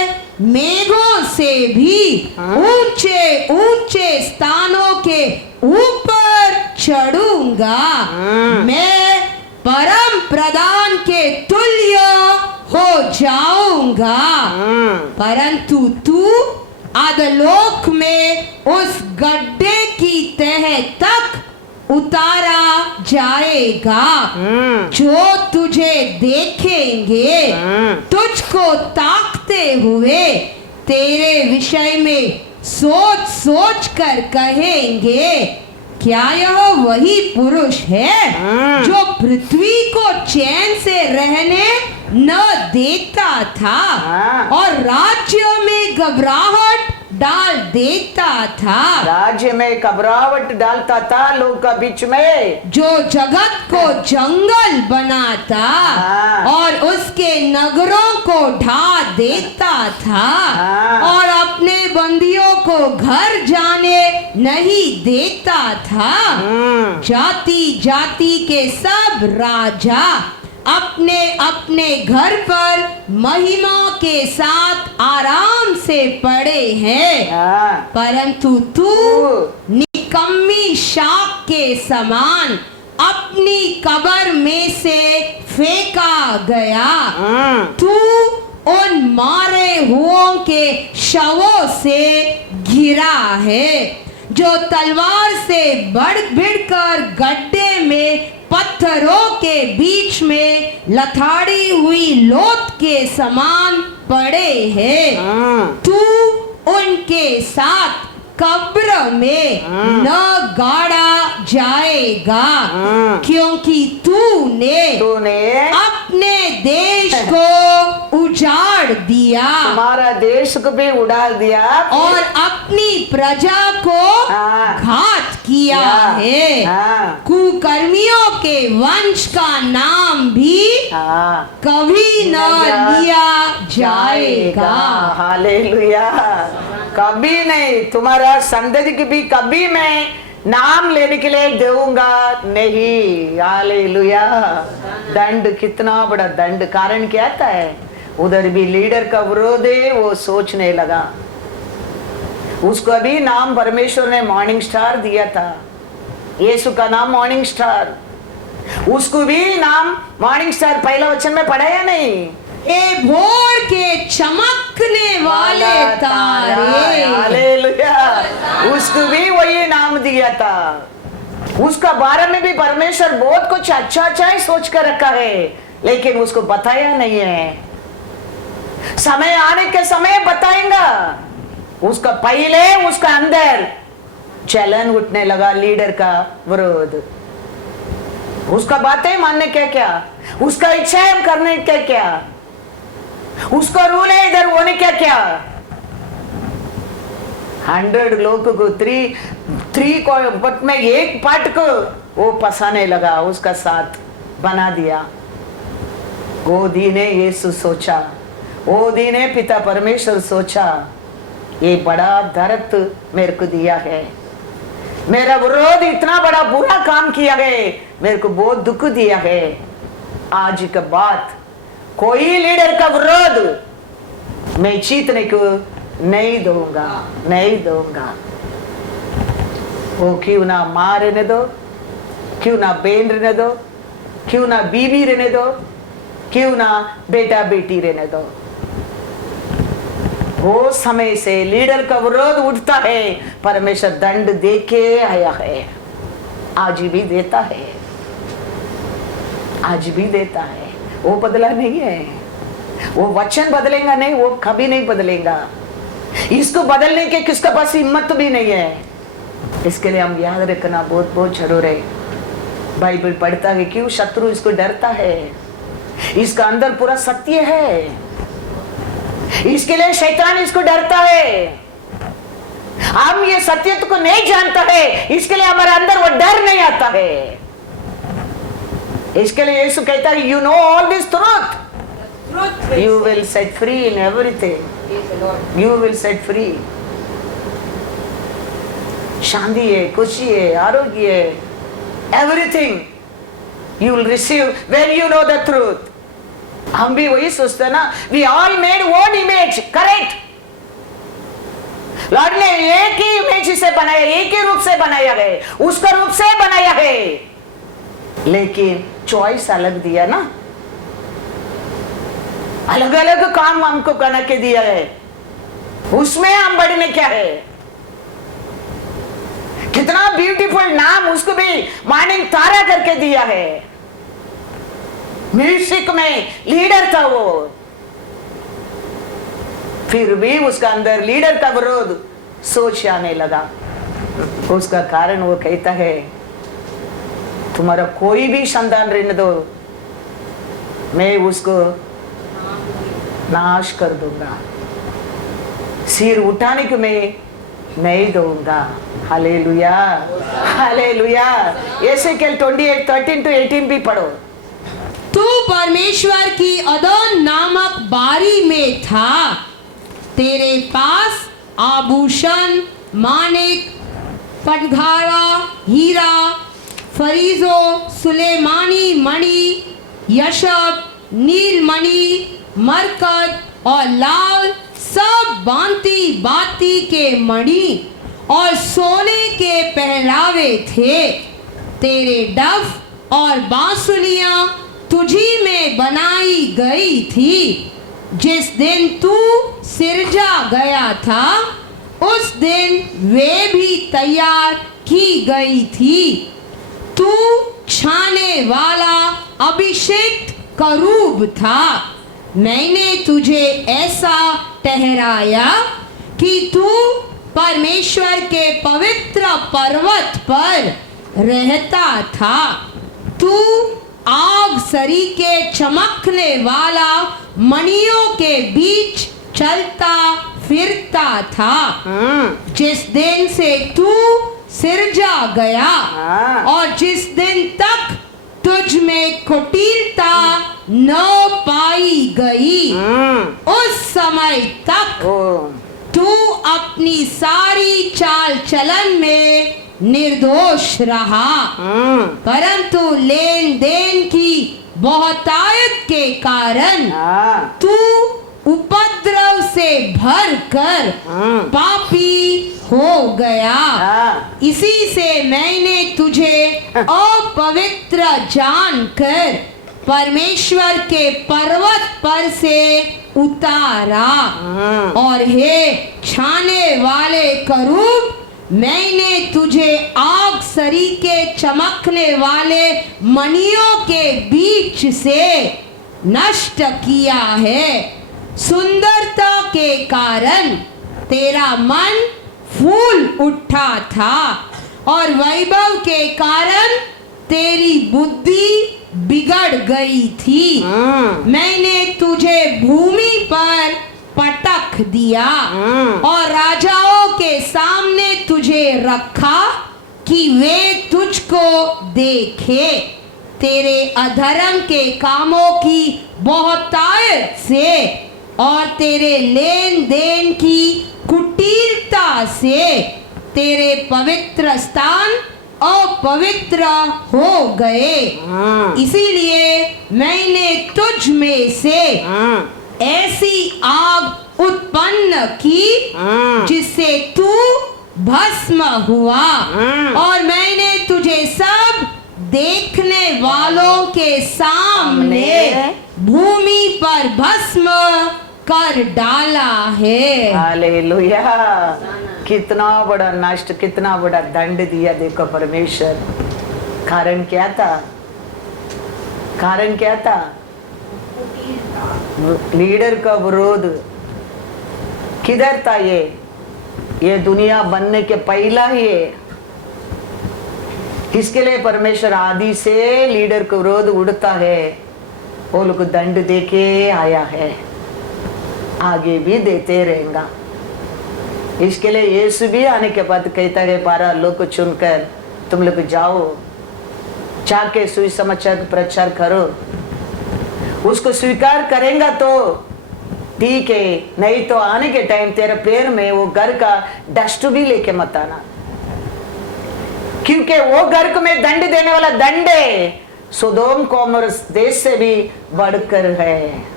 मेघों से भी ऊंचे ऊंचे स्थानों के ऊपर चढ़ूंगा। मैं परम प्रधान के तुल्य हो जाऊंगा, परंतु तू अधोलोक में उस गड्ढे की तह तक उतारा जाएगा। जो तुझे देखेंगे, तुझको ताकते हुए तेरे विषय में सोच सोच कर कहेंगे, क्या यह वही पुरुष है जो पृथ्वी को चैन से रहने न देता था और राज्य में घबराहट डाल देता था। राज्य में घबराहट डालता था लोग का बीच में, जो जगत को जंगल बनाता और उसके नगरों को ढा देता था और अपने बंदियों को घर जाने नहीं देता था। जाति जाति के सब राजा अपने अपने घर पर महिमा के साथ आराम से पड़े हैं, परंतु तू निकम्मी शाख के समान अपनी कब्र में से फेंका गया। तू उन मारे हुओं के शवों से घिरा है, जो तलवार से भिड़कर गड्ढे में पत्थरों के बीच में लथाड़ी हुई लोथ के समान पड़े हैं। तू उनके साथ कब्र में न गाड़ा जाएगा, क्योंकि तूने अपने देश को उजाड़ दिया तुम्हारा देश को भी उड़ा दिया और अपनी प्रजा को हाँ। घात किया हाँ। है। हाँ। कुकर्मियों के वंश का नाम भी हाँ कभी न लिया जाएगा। हालेलुया। कभी नहीं, तुम्हारा संतति की भी कभी मैं नाम लेने के लिए दूंगा नहीं। हालेलुया। दंड, कितना बड़ा दंड। कारण क्या था है, उधर भी लीडर का विरोध है, वो सोचने लगा। उसको भी नाम परमेश्वर ने मॉर्निंग स्टार दिया था, यीशु का नाम मॉर्निंग स्टार। उसको भी नाम मॉर्निंग स्टार पहला वचन में पढ़ा या नहीं? ए भोर के चमकने वाले तारे। हालेलुया। उसको भी वही नाम दिया था। उसका बारे में भी परमेश्वर बहुत कुछ अच्छा अच्छा ही सोच कर रखा है, लेकिन उसको बताया नहीं है। समय आने के समय बताएगा। उसका पहले उसका अंदर चलन उठने लगा, लीडर का विरोध। उसका बातें मानने क्या क्या, उसका इच्छा करने क्या क्या, उसका रूल है इधर होने क्या क्या। 100 लोग को थ्री को बट में एक पार्ट को वो पसाने लगा, उसका साथ बना दिया। वो दीने यीशु सोचा, वो दीने पिता परमेश्वर सोचा, ये बड़ा दर्द मेरे को दिया है, मेरा विरोध इतना बड़ा बुरा काम किया है, मेरे को बहुत दुख दिया है। आज के बाद कोई लीडर का विरोध मैं जीतने को नहीं दूंगा, नहीं दूंगा। वो क्यों ना मां रहने दो, क्यों ना बहन रहने दो, क्यों ना बीवी रहने दो, क्यों ना बेटा बेटी रहने दो। वो समय से लीडर का विरोध उठता है, परमेश्वर दंड दे के आया है, आज भी देता है, आज भी देता है। वो बदला नहीं है, वो वचन बदलेगा नहीं, वो कभी नहीं बदलेगा। इसको बदलने के किसके पास हिम्मत भी नहीं है। इसके लिए हम याद रखना बहुत बहुत जरूर है। बाइबल पढ़ता है, क्यों शत्रु इसको डरता है, इसका अंदर पूरा सत्य है, इसके लिए शैतान इसको डरता है। हम ये सत्य को नहीं जानता है, इसके लिए हमारे अंदर वो डर नहीं आता है। इसके लिए यीशु कहता है, you know all this truth, you will set free in everything. You will set free. शांति है, खुशी है, आरोग्य है, everything you will receive when you know the truth. हम भी वही सोचते हैं ना, we all made one image, correct? Lord ने एक ही इमेज से बनाया, एक ही रूप से बनाया है, उसका रूप से बनाया है, लेकिन चॉइस अलग दिया ना, अलग अलग काम हमको करने के दिया है। उसमें हम बढ़ने क्या है, कितना ब्यूटीफुल नाम उसको भी मॉर्निंग तारा करके दिया है। म्यूजिक में लीडर था वो, फिर भी उसका अंदर लीडर का विरोध सोच आने लगा। उसका कारण वो कहता है, तुम्हारा कोई भी संतान रहने दो, मैं उसको नाश कर दूंगा, सिर उठाने को मैं नहीं दूंगा। Hallelujah, hallelujah. एसेकिएल 28:13-18 भी पढ़ो। तू परमेश्वर की अदोन नामक बारी में था, तेरे पास आभूषण, मानिक, पटघारा, हीरा, फरीजो, सुलेमानी मणि, यशब, नीलमणि, मरकत और लाल, सब भांति भांति के मणि और सोने के पहरावे थे। तेरे डफ और बांसुलियां तुझी में बनाई गई थी। जिस दिन तू सिरजा गया था, उस दिन वे भी तैयार की गई थी। तू छाने वाला अभिषेक करूब था। मैंने तुझे ऐसा ठहराया कि तू परमेश्वर के पवित्र पर्वत पर रहता था। तू आग सरी के चमकने वाला मणियों के बीच चलता फिरता था। जिस दिन से तू सिरजा गया हाँ। और जिस दिन तक तुझ में कुटिलता न पाई गई, उस समय तक ओ तू अपनी सारी चाल चलन में निर्दोष रहा। परंतु लेन देन की बहुतायत के कारण हाँ। तू उपद्रव से भर कर पापी हो गया। हाँ। इसी से मैंने तुझे अपवित्र जानकर परमेश्वर के पर्वत पर से उतारा। और हे छाने वाले करूब, मैंने तुझे आग सरी के चमकने वाले मणियों के बीच से नष्ट किया है। सुंदरता के कारण तेरा मन फूल उठा था और वैभव के कारण तेरी बुद्धि बिगड़ गई थी। मैंने तुझे भूमि पर पटक दिया और राजाओं के सामने तुझे रखा कि वे तुझको देखे। तेरे अधर्म के कामों की बहुतायत से और तेरे लेन देन की कुटिलता से तेरे पवित्र स्थान अपवित्र हो गए। इसीलिए मैंने तुझ में से ऐसी आग उत्पन्न की जिससे तू भस्म हुआ और मैंने तुझे सब देखने वालों के सामने भूमि पर भस्म कर डाला है। हालेलुया। कितना बड़ा नष्ट, कितना बड़ा दंड दिया देखो परमेश्वर। कारण क्या था? कारण क्या था? लीडर का विरोध। किधर था ये दुनिया बनने के पहला ही है। इसके लिए परमेश्वर आदि से लीडर को विरोध उड़ता है, वो लोग दंड देके आया है, आगे भी देते रहेगा। इसके लिए यीशु भी आने के बाद कहता है 12 लोग को चुनकर तुम लोग जाओ, जाके सुसमाचार प्रचार करो। उसको स्वीकार करेंगा तो ठीक है, नहीं तो आने के टाइम तेरे पैर में वो घर का डस्ट भी लेके मत आना, क्योंकि वो घर को में दंड देने वाला दंड है सोदोम कोमोर देश से भी बढ़कर है।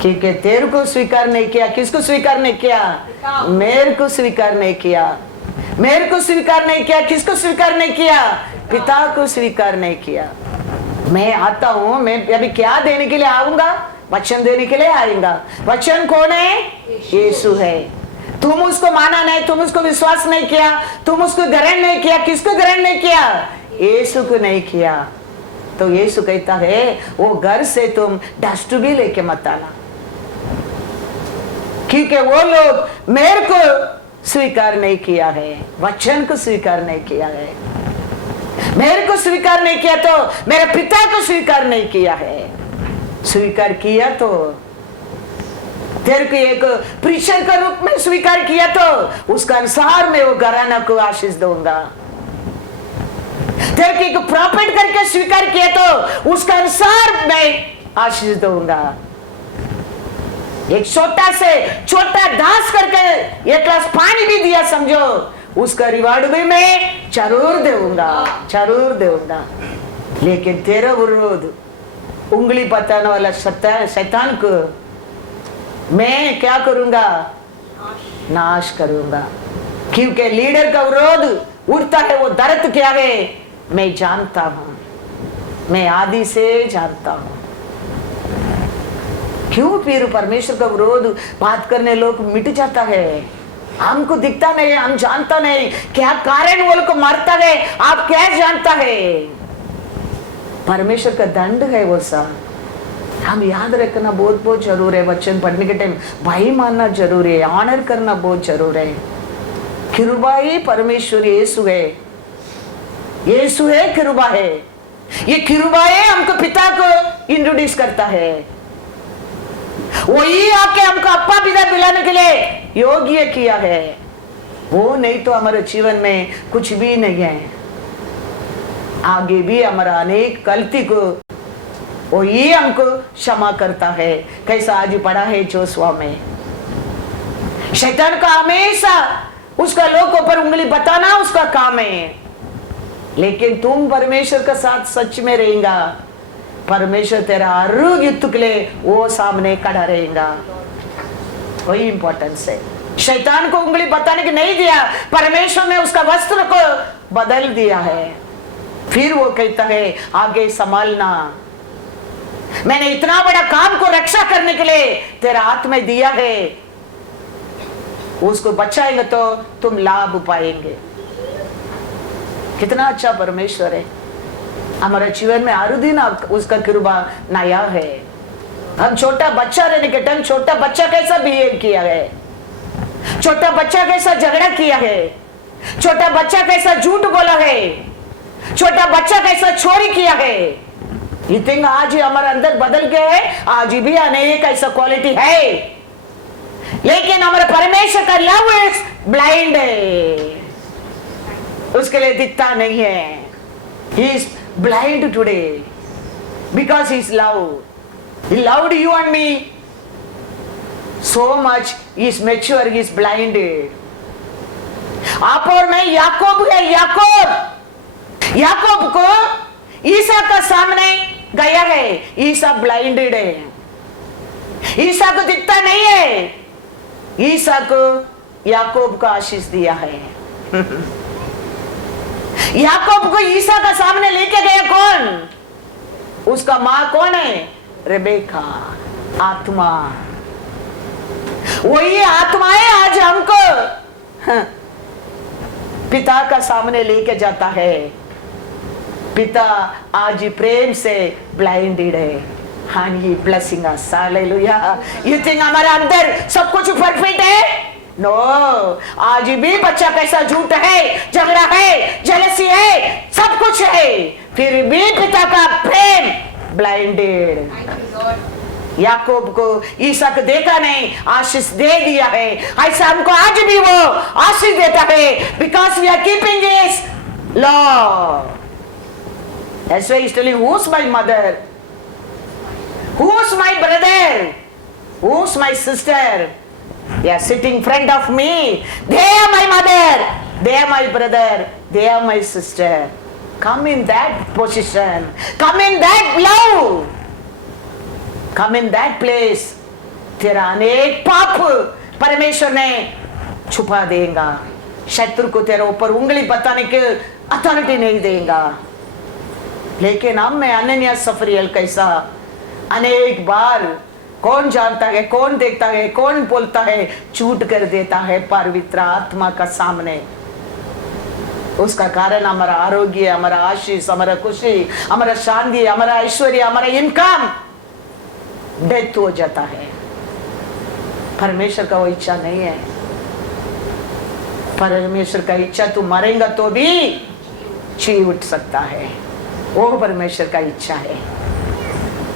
क्योंकि तेरे को स्वीकार नहीं किया। किसको स्वीकार नहीं किया? मेरे को स्वीकार नहीं किया। मेरे को स्वीकार नहीं किया। किसको स्वीकार नहीं किया? पिता को स्वीकार नहीं किया। मैं आता हूं, मैं अभी क्या देने के लिए आऊंगा? वचन देने के लिए आएगा। वचन कौन है? यीशु है। तुम उसको माना नहीं, तुम उसको विश्वास नहीं किया, तुम उसको ग्रहण नहीं किया। किसको ग्रहण नहीं किया? यीशु को नहीं किया। तो यीशु कहता है वो घर से तुम डस्ट भी लेके मत आना, क्योंकि वो लोग मेरे को स्वीकार नहीं किया है, वचन को स्वीकार नहीं किया है। मेरे को स्वीकार नहीं किया तो मेरे पिता को स्वीकार नहीं किया है। स्वीकार किया तो तेरे को एक प्रीचर का रूप में स्वीकार किया तो उसका अनुसार मैं वो घराना को आशीष दूंगा। तेरे को एक प्रॉफिट करके स्वीकार किया तो उसका अनुसार मैं आशीष दूंगा। एक छोटा से छोटा दास करके एक गिलास पानी भी दिया समझो, उसका रिवार्ड भी मैं जरूर दूंगा, जरूर दूंगा। लेकिन तेरा विरोध उंगली बताने वाला शैतान को मैं क्या करूंगा? नाश करूंगा। क्योंकि लीडर का विरोध उठता है, वो दर्द क्या है मैं जानता हूं, मैं आदि से जानता हूं। क्यों फिर परमेश्वर का विरोध बात करने लोग मिट जाता है? हमको दिखता नहीं, हम जानता नहीं क्या कारण वो लोग को मारता है। आप क्या जानता है? परमेश्वर का दंड है वो सब। हम याद रखना बहुत बहुत जरूर है। वचन पढ़ने के टाइम भाई मानना जरूरी है, ऑनर करना बहुत जरूर है। कृपा ही परमेश्वर यीशु है, यीशु है कृपा है। ये किरुबाए हमको पिता को इंट्रोड्यूस करता है, वही आके हमको अप्पा पिता बुलाने के लिए योग्य किया है। वो नहीं तो हमारे जीवन में कुछ भी नहीं है। आगे भी हमारा अनेक गलती को वही हमको क्षमा करता है। कैसा आज पढ़ा है जोशुआ में, शैतान का हमेशा उसका लोगों पर उंगली बताना उसका काम है, लेकिन तुम परमेश्वर के साथ सच में रहेगा, परमेश्वर तेरा हर युद्ध के लिए वो सामने खड़ा रहेगा। वही इंपॉर्टेंस है। शैतान को उंगली बताने की नहीं दिया, परमेश्वर ने उसका वस्त्र को बदल दिया है। फिर वो कहता है आगे संभालना, मैंने इतना बड़ा काम को रक्षा करने के लिए तेरा हाथ में दिया है, उसको बचाएंगे तो तुम लाभ पाएंगे। कितना अच्छा परमेश्वर है। हमारे जीवन में हर दिन उसका कृपा नया है। हम छोटा बच्चा रहने के टाइम छोटा बच्चा कैसा बिहेव किया है, छोटा बच्चा कैसा झगड़ा किया है, छोटा बच्चा कैसा झूठ बोला है, छोटा बच्चा कैसा चोरी किया है। ये थिंग आज हमारे अंदर बदल गया है। आज भी अनेक ऐसा क्वालिटी है, लेकिन हमारे परमेश्वर का लव इज ब्लाइंड है, उसके लिए दिखता नहीं है। He is blind today because he is love. He loved you and me so much. He is mature. He is blinded. आप और मैं याकूब है। याकूब को ईसा का सामने गया है, ईसा ब्लाइंडेड है, ईसा को दिखता नहीं है। ईसा को याकूब का आशीष दिया है। याकूब को ईसा का सामने लेके गया कौन? उसका मां कौन है? रेबेका, आत्मा। वही आत्माएं आज हमको पिता का सामने लेके जाता है। पिता आज प्रेम से ब्लाइंडेड है। हाँ, ये blessing us, hallelujah. You think हमारे अंदर सब कुछ परफेक्ट है? नो, आज भी बच्चा कैसा झूठ है, झगड़ा है, जेलसी है, सब कुछ है, फिर भी पिता का प्रेम ब्लाइंडेड। याकूब को ईसाक देखा नहीं, आशीष दे दिया है। ऐसा हमको आज भी वो आशीष देता है, because we are keeping his law. That's why he's telling, who's my mother? Who's my brother? Who's my sister? They are sitting in front of me. They are my mother. They are my brother. They are my sister. Come in that position. Come in that love. Come in that place. तेरा अनेक पाप परमेश्वर ने छुपा देगा। शत्रु को तेरे ऊपर उंगली बताने की अथॉरिटी नहीं देगा। लेकिन हम में अनन्या सफरियल कैसा, अनेक बार कौन जानता है, कौन देखता है, कौन बोलता है, झूठ कर देता है पवित्र आत्मा का सामने। उसका कारण हमारा आरोग्य, हमारा आशीष, हमारा खुशी, हमारा शांति, हमारा ऐश्वर्य, हमारा इनकम डेथ हो जाता है। परमेश्वर का वो इच्छा नहीं है। परमेश्वर का इच्छा तू मरेगा तो भी जी उठ सकता है, वो परमेश्वर का इच्छा है।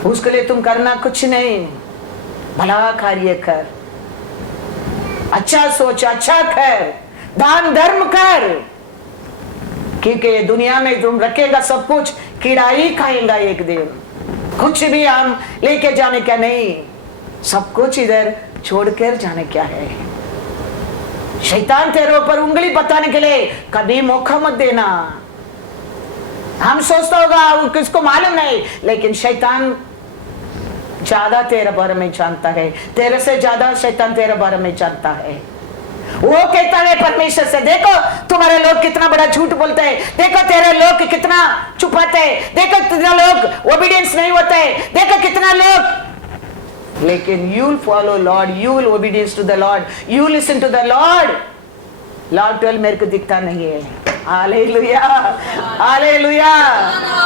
उसके लिए तुम करना कुछ नहीं, भला कार्य कर, अच्छा सोच, अच्छा कर, दान धर्म कर, क्योंकि दुनिया में तुम रखेगा सब कुछ, कीड़ा ही खाएगा एक दिन। कुछ भी हम लेके जाने का नहीं, सब कुछ इधर छोड़कर जाने क्या है। शैतान तेरे ऊपर उंगली बताने के लिए कभी मौका मत देना। हम सोचता होगा किसको मालूम नहीं, लेकिन शैतान ज्यादा तेरे बारे में जानता है, तेरे से ज्यादा शैतान तेरे बारे में जानता है। वो कहता है परमेश्वर से, देखो तुम्हारे लोग कितना बड़ा झूठ बोलते हैं, देखो तेरे लोग कितना छुपाते हैं, देखो कितना लोग ओबीडियंस नहीं होते, देखो कितना लोग। लेकिन you will follow Lord, you will obedience to the Lord, you listen to the Lord. Lord 12 मेरे को दिखता नहीं है। Hallelujah, hallelujah,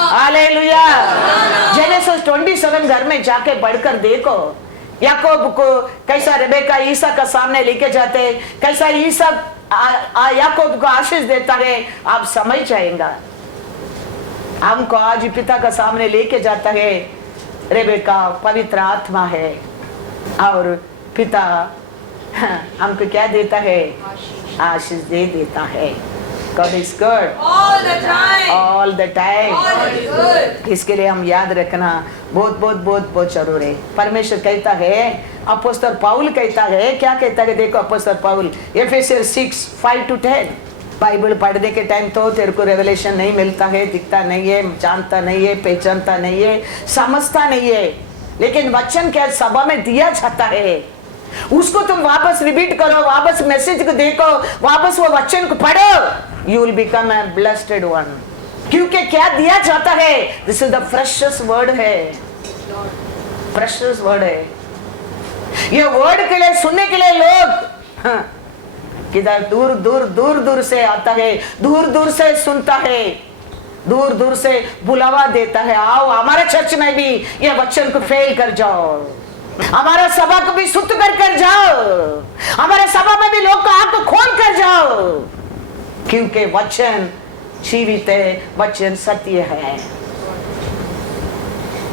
hallelujah. जेनेसिस 27 घर में जाके पढ़कर देखो, याकूब को कैसा रेबेका ईसा का सामने लेके जाते, कैसा ईसा याकूब को आशीष देता है, आप समझ जाएगा। हमको आज पिता का सामने लेके जाता है। रेबेका पवित्र आत्मा है और पिता हमको क्या देता है? आशीष दे देता है। God is good all the time. all the time। God is good. इसके लिए हम याद रखना बहुत बहुत बहुत बहुत जरूर है। परमेश्वर कहता है, अपोस्तल पौल कहता है, क्या कहता है? देखो अपोस्तल पौल एफेसियर 6:5-10। बाइबल पढ़ने के टाइम तो तेरे को रेवलेशन नहीं मिलता है, दिखता नहीं है, जानता नहीं है, पहचानता नहीं है, समझता नहीं है, लेकिन वचन क्या सभा में दिया जाता है, उसको तुम वापस रिपीट करो, वापस मैसेज को देखो, वापस वो वचन को पढ़ो, you will become a blessed one. क्योंकि क्या दिया जाता है? This is the precious word है, प्रेशियस वर्ड है। ये वर्ड के लिए सुनने के लिए लोग किधर दूर दूर दूर दूर से आता है, दूर दूर से सुनता है, दूर दूर से बुलावा देता है, आओ हमारे चर्च में भी ये वचन को फेल कर जाओ, हमारा सभा को भी शुद्ध कर जाओ, हमारे सभा में भी लोग को आंख खोल कर जाओ, क्योंकि वचन जीवित है, वचन सत्य है।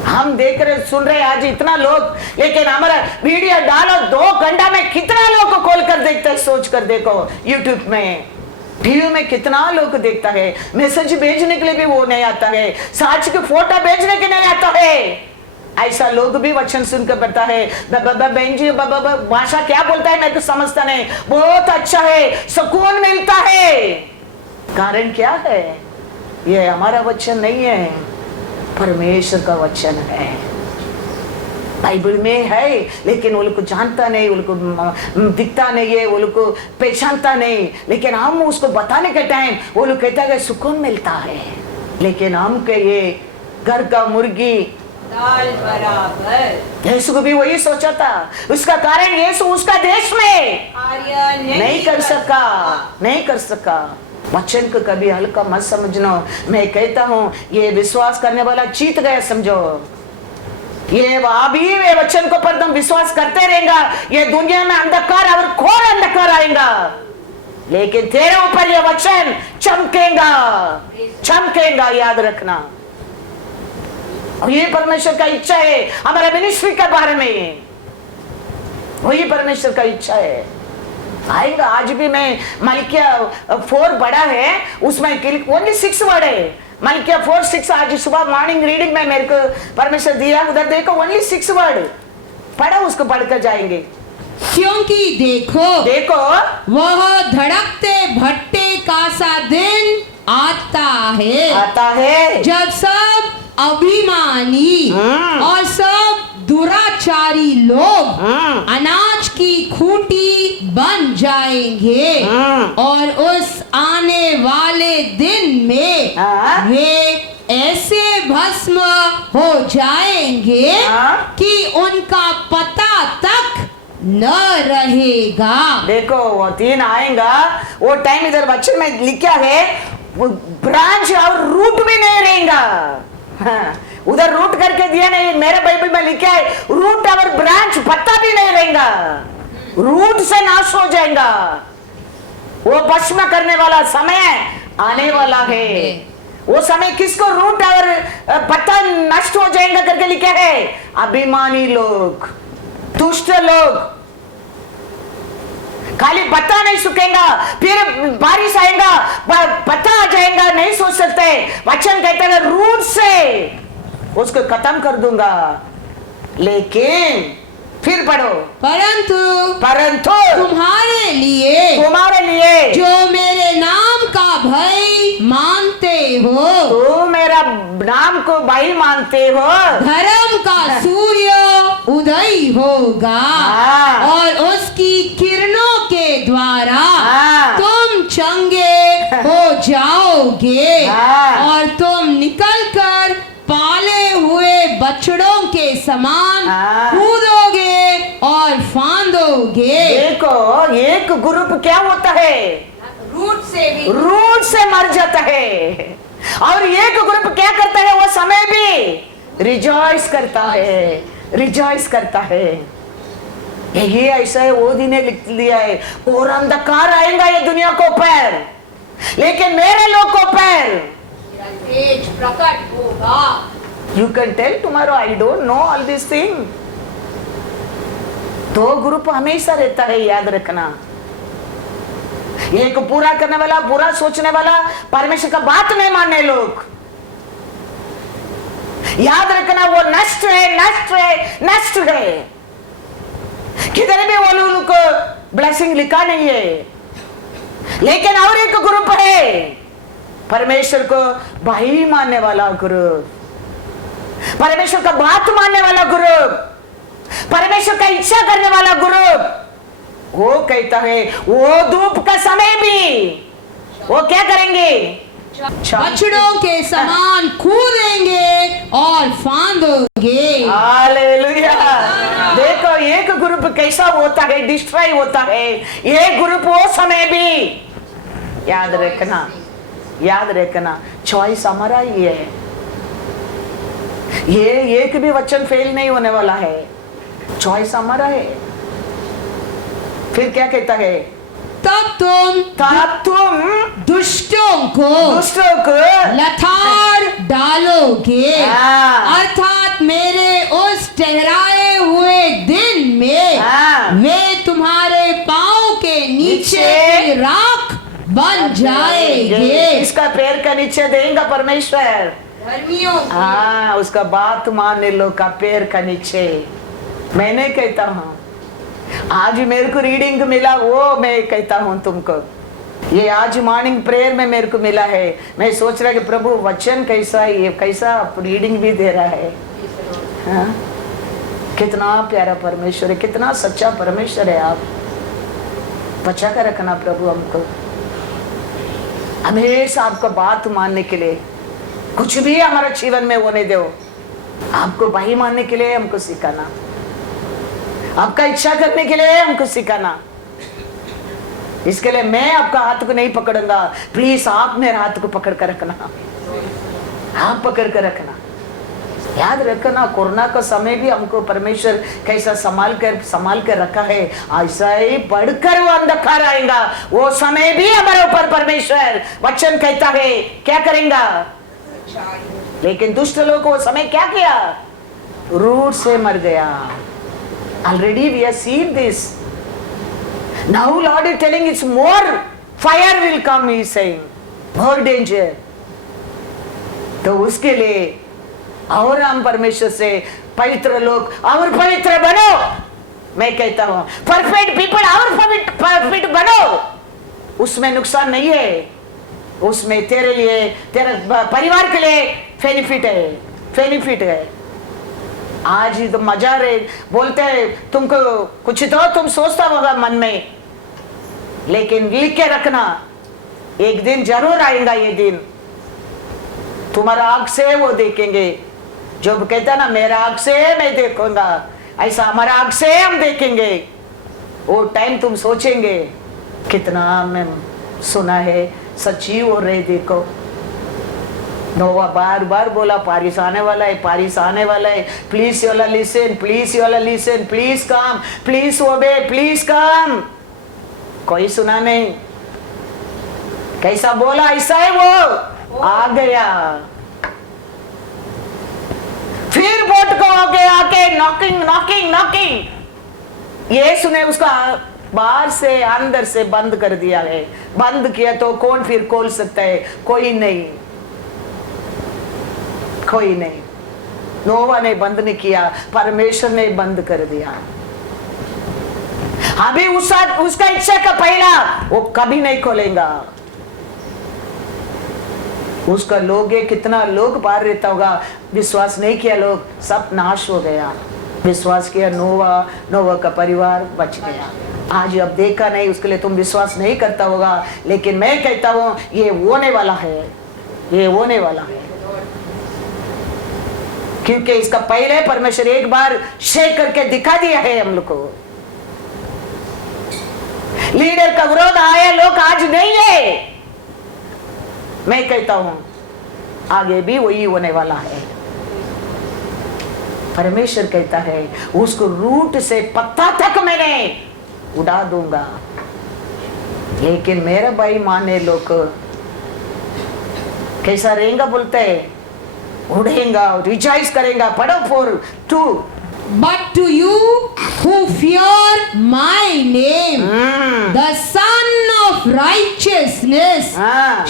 हम देख रहे सुन रहे आज इतना लोग, लेकिन हमारा वीडियो डालो 2 घंटा में कितना लोग को खोल कर देखता है, सोच कर देखो। यूट्यूब में, टीवी में कितना लोग देखता है, मैसेज भेजने के लिए भी वो नहीं आता है, साच के फोटो भेजने के नहीं आता है। ऐसा लोग भी वचन सुनकर पता है, बहन जी भाषा क्या बोलता है मैं तो समझता नहीं, बहुत अच्छा है, सुकून मिलता है। कारण क्या है? ये हमारा वचन नहीं है, परमेश्वर का वचन है। बाइबल में है, लेकिन वो लोग को जानता नहीं, वो लोग को दिखता नहीं है, वो लोग को पहचानता नहीं, लेकिन हम उसको बताने के टाइम वो लोग कहता है सुकून मिलता है। लेकिन हम के ये घर का मुर्गी दाल बराबर। यीशु को भी वही सोचा था, उसका कारण यीशु उसका देश में नहीं कर सका, नहीं कर सका। वचन को कभी हल्का मत समझना। मैं कहता हूँ ये विश्वास करने वाला जीत गया समझो। ये अभी वे वचन को पर तुम विश्वास करते रहेगा, ये दुनिया में अंधकार और घोर अंधकार आएगा, लेकिन तेरे ऊपर ये वचन चमकेगा, चमकेगा, याद रखना। और ये परमेश्वर का इच्छा है हमारे मिनिस्ट्री के बारे में, वही परमेश्वर का इच्छा है। आएगा आज भी मैं मलकिया 4 बड़ा है, उसमें ओनली 6 वर्ड है। मलकिया 4:6 आज सुबह मॉर्निंग रीडिंग में मेरे को परमेश्वर दिया, उधर देखो ओनली 6 वर्ड पढ़ो, उसको पढ़कर जाएंगे। क्योंकि देखो देखो वह धड़कते भट्टे का सा दिन आता है जब सब अभिमानी और सब दुराचारी लोग अनाज की खूंटी बन जाएंगे, और उस आने वाले दिन में वे ऐसे भस्म हो जाएंगे कि उनका पता तक न रहेगा। देखो वो दिन आएगा, वो टाइम इधर वचन में लिखा है, ब्रांच और रूट भी नहीं रहेगा। उधर रूट करके दिया नहीं, मेरे बाइबल में लिखा है रूट और ब्रांच पत्ता भी नहीं रहेगा, रूट से नाश हो जाएगा। वो भस्म करने वाला समय आने वाला है। वो समय किसको रूट और पत्ता नष्ट हो जाएगा करके लिखा है? अभिमानी लोग, दुष्ट लोग। खाली पत्ता नहीं सूखेगा, फिर बारिश आएगा पत्ता आ जाएगा, नहीं सोच सकते। वचन कहते हैं रूट से उसको खत्म कर दूंगा। लेकिन फिर पढ़ो, परंतु तुम्हारे लिए जो मेरे नाम का भय मानते हो, तो मेरा नाम को भाई मानते हो, धर्म का सूर्य उदय होगा और उसकी किरणों के द्वारा तुम चंगे हो जाओगे और तुम निकलकर पाले हुए बछड़ों के समान कूदोगे और फांदोगे। देखो एक ग्रुप क्या होता है, रूट से मर जाता है, और एक ग्रुप क्या करता है, वो समय भी रिजॉइस करता है, रिजॉइस करता है। ये ऐसा है, वो दिन लिख लिया है, और अंधकार आएगा ये दुनिया को ऊपर, लेकिन मेरे लोग को ऊपर तेज प्रकट होगा। You can tell tomorrow, I don't know all these things. दो ग्रुप हमेशा रहता है, याद रखना। एक पूरा करने वाला, बुरा सोचने वाला, परमेश्वर का बात नहीं मानने लोग। याद रखना वो नष्ट है, नष्ट है, नष्ट है। किधर भी वो लोगों को ब्लेसिंग लिखा नहीं है। लेकिन और एक ग्रुप है, परमेश्वर को भाई मानने वाला ग्रुप, परमेश्वर का बात मानने वाला ग्रुप, परमेश्वर का इच्छा करने वाला ग्रुप। वो कहता है वो धूप का समय भी वो क्या करेंगे? बछड़ों के समान कूदेंगे और फांदोगे। हालेलुया। देखो एक ग्रुप कैसा होता है, डिस्ट्रॉय होता है। ये ग्रुप वो समय भी याद रखना, याद रखना। चॉइस हमारा ही है। ये एक भी वचन फेल नहीं होने वाला है। चॉइस हमारा है। फिर क्या कहता है? तब तुम दुष्टों को लथाड़ डालोगे। अर्थात मेरे उस ठहराए हुए दिन में वे तुम्हारे पांव के नीचे राख बन जाएंगे। इसका पैर का नीचे देगा परमेश्वर। धर्मियों उसका बात मानने लो का पैर का नीचे। मैंने कहता हूँ आज मेरे को रीडिंग मिला, वो मैं कहता हूँ तुमको। ये आज मॉर्निंग प्रेयर में मेरे को मिला है। मैं सोच रहा कि प्रभु वचन कैसा है, ये कैसा रीडिंग भी दे रहा है। हाँ? कितना प्यारा परमेश्वर है, कितना सच्चा परमेश्वर है। आप बचा कर रखना प्रभु हमको, हमेशा आपका बात मानने के लिए। कुछ भी हमारा जीवन में होने दो, आपको भाई मानने के लिए हमको सिखाना, आपका इच्छा करने के लिए हमको सिखाना। इसके लिए मैं आपका हाथ को नहीं पकड़ूंगा, प्लीज आप मेरे हाथ को पकड़ कर रखना, आप पकड़ कर रखना। याद रखना कोरोना का समय भी हमको परमेश्वर कैसा संभाल कर रखा है। ऐसा ही बढ़कर वो अंधकार आएगा, वो समय भी हमारे ऊपर परमेश्वर वचन कहता है क्या करेगा। लेकिन दुष्ट लोग को वो समय क्या किया? रूट से मर गया। Already we have seen this. Now Lord is telling it's more fire will come, he is saying, more danger. तो उसके लिए और हम परमेश्वर से पवित्र लोग और पवित्र बनो। मैं कहता हूँ परफेक्ट पीपल और परफेक्ट बनो। उसमें नुकसान नहीं है, उसमें तेरे लिए, तेरे परिवार के लिए बेनिफिट है, बेनिफिट है। आज ही तो मजा रहे बोलते हैं तुमको कुछ तो तुम सोचता होगा मन में, लेकिन लिख के रखना एक दिन जरूर आएगा। ये दिन तुम्हारा आंख से वो देखेंगे। जो कहता ना मेरा आंख से मैं देखूंगा, ऐसा हमारा आंख से हम देखेंगे। वो टाइम तुम सोचेंगे कितना मैं सुना है, सच्ची हो रही। देखो नोवा बार बार बोला पारिस आने वाला है, पारिस आने वाला है। Please you all listen, please you all listen, please come, please obey, please come. कोई सुना नहीं। कैसा बोला ऐसा है वो आ गया। फिर बोट को हो गया आके नॉकिंग नॉकिंग नॉकिंग। ये सुने उसका बाहर से अंदर से बंद कर दिया है। बंद किया तो कौन फिर खोल सकता है? कोई नहीं, कोई नहीं। नोवा ने बंद नहीं किया, परमेश्वर ने बंद कर दिया। अभी उसका इच्छा का पहला वो कभी नहीं खोलेगा। उसका लोग कितना लोग बाहर रहता होगा, विश्वास नहीं किया, लोग सब नाश हो गया। विश्वास किया नोवा का परिवार बच गया। आज अब देखा नहीं, उसके लिए तुम विश्वास नहीं करता होगा, लेकिन मैं कहता हूं ये होने वाला है, ये होने वाला है। क्योंकि इसका पहले परमेश्वर एक बार शेक करके दिखा दिया है हम लोग को। लीडर का विरोध आया, लोग आज नहीं है। मैं कहता हूं आगे भी वही होने वाला है। परमेश्वर कहता है उसको रूट से पत्ता तक मैंने उड़ा दूंगा। लेकिन मेरे भाई माने लोग कैसा रहेगा बोलते हैं, उड़ेगा, रिचार्ज करेगा। पढ़ो 4:2। But to you who fear my name, the Son of Righteousness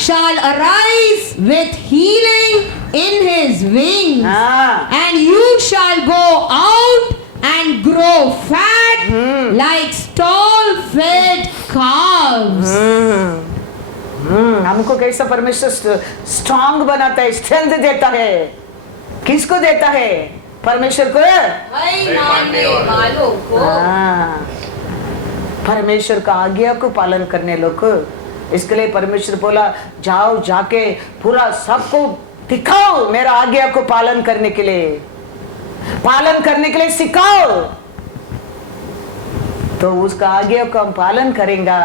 shall arise with healing in his wings, and you shall go out and grow fat like stall-fed calves. हमको कैसा परमेश्वर स्ट्रांग बनाता है, strength देता है। किसको देता है? परमेश्वर को, मानने वालों को। परमेश्वर का आज्ञा को पालन करने लोग को। इसके लिए परमेश्वर बोला, जाओ जाके पूरा सबको दिखाओ मेरा आज्ञा को पालन करने के लिए सिखाओ। तो उसका आज्ञा को हम पालन करेंगे,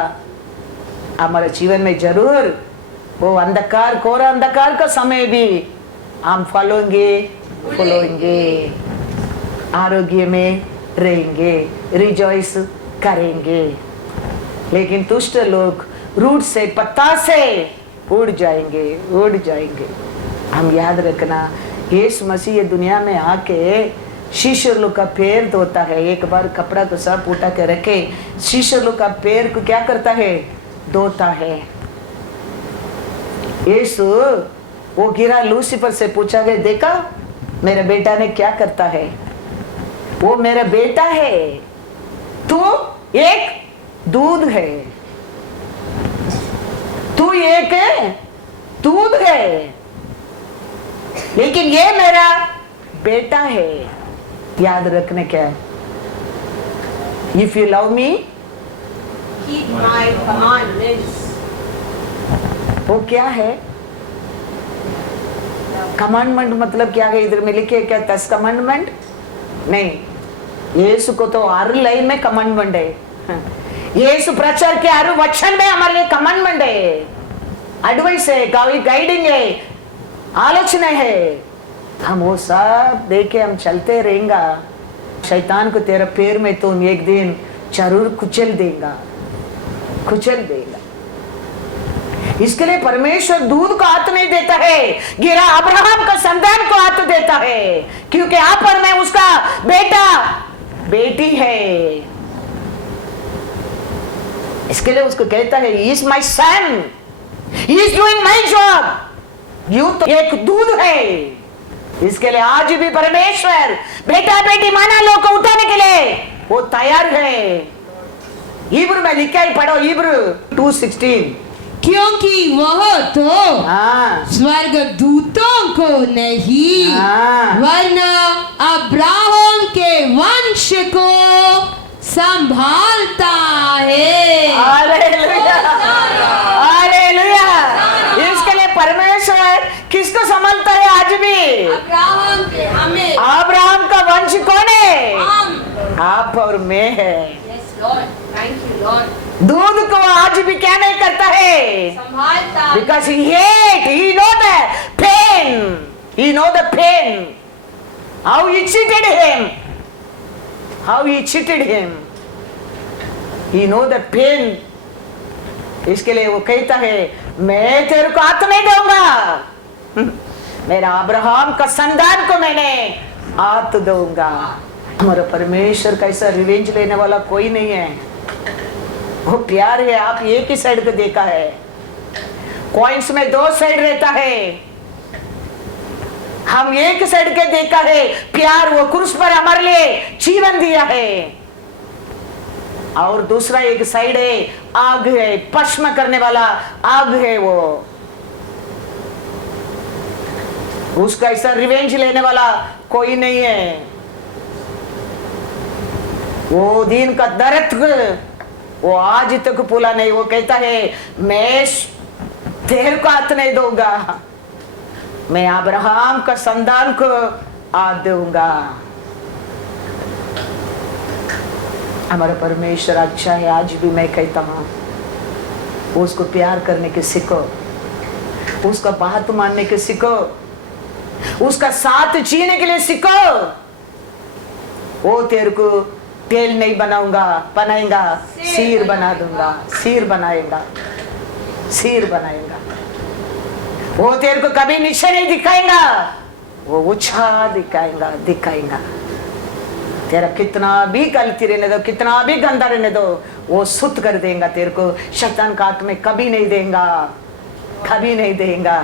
हमारे जीवन में जरूर वो अंधकार, कोरा अंधकार का समय भी हम फलोंगे, आरोग्य में रहेंगे, रिजॉइस करेंगे। लेकिन दुष्ट लोग रूट से, पत्ता से उड़ जाएंगे। हम याद रखना, यीशु मसीह ये दुनिया में आके शिष्य लोग का पैर धोता है। एक बार कपड़ा को सब उठा के रखे, शिष्य लोग का पैर को क्या करता है? धोता है। यीशु वो गिरा लूसीफर से पूछा गया, देखा मेरे बेटा ने क्या करता है? वो मेरा बेटा है, तू एक दूध है, तू एक दूध है, लेकिन ये मेरा बेटा है। याद रखने क्या है? If you love me Keep my commandments. वो क्या है? कमांडमेंट मतलब क्या है? इधर में लिखे क्या 10 कमांडमेंट? नहीं, यीशु को तो हर लाइन में कमांडमेंट है। यीशु प्रचार के हर वचन में हमारे लिए कमांडमेंट है, एडवाइस है, गाइडिंग है, आलोचना है। हम वो सब देखे हम चलते रहेंगे। शैतान को तेरा पैर में तुम एक दिन जरूर कुचल देगा। इसके लिए परमेश्वर दूध को हाथ नहीं देता है, गिरा अब्राहम का संतान को हाथ देता है, क्योंकि आप पर मैं उसका बेटा बेटी है। इसके लिए उसको कहता है, he is my son, he is doing my job। You तो एक दूध है। इसके लिए आज भी परमेश्वर बेटा बेटी माना लोग को उठाने के लिए वो तैयार है। इब्रू में लिखा है, पढ़ो इब्रू 2:16। क्योंकि वह तो स्वर्ग दूतों को नहीं, वरना अब्राहम के वंश को संभालता है। Hallelujah, hallelujah. इसके लिए परमेश्वर किसको संभालता है? आज भी अब्राहम के, हमें। अब्राहम का वंश कौन है? आप और मैं है। Yes, Lord. Thank you, Lord. दूध को आज भी क्या नहीं करता है? संभालता। Because he know the pain. How he cheated him. He know the pain. इसके लिए वो कहता है, मैं तेरे को हाथ नहीं दूंगा, मेरा अब्राहम का संतान को मैंने हाथ दूंगा। हमारा परमेश्वर कैसा रिवेंज लेने वाला कोई नहीं है। वो प्यार है। आप एक ही साइड को देखा है, कॉइन्स में 2 साइड रहता है, हम एक साइड के देखा है। प्यार वो क्रूस पर हमारे लिए जीवन दिया है, और दूसरा एक साइड है, आग है, भस्म करने वाला आग है। वो उसका ऐसा रिवेंज लेने वाला कोई नहीं है। वो दिन का दर्द वो आज तक भूला नहीं। वो कहता है, मैं तेरे को हाथ नहीं दूंगा, मैं अब्राहम का संतान को हाथ दूंगा। हमारा परमेश्वर अच्छा है। आज भी मैं कहता हूं, उसको प्यार करने के सीखो, उसका बात मानने के सीखो, उसका साथ जीने के लिए सीखो। वो तेरे को तेल नहीं बनाएगा, सिर बना दूंगा, सिर बनाएगा। वो तेरे को कभी नीचे नहीं दिखाएगा, वो ऊंचा दिखाएगा। तेरा कितना भी गलती रहने दो, कितना भी गंदा रहने दो, वो शुद्ध कर देगा तेरे को। शैतान का हाथ में कभी नहीं देगा, कभी नहीं देगा,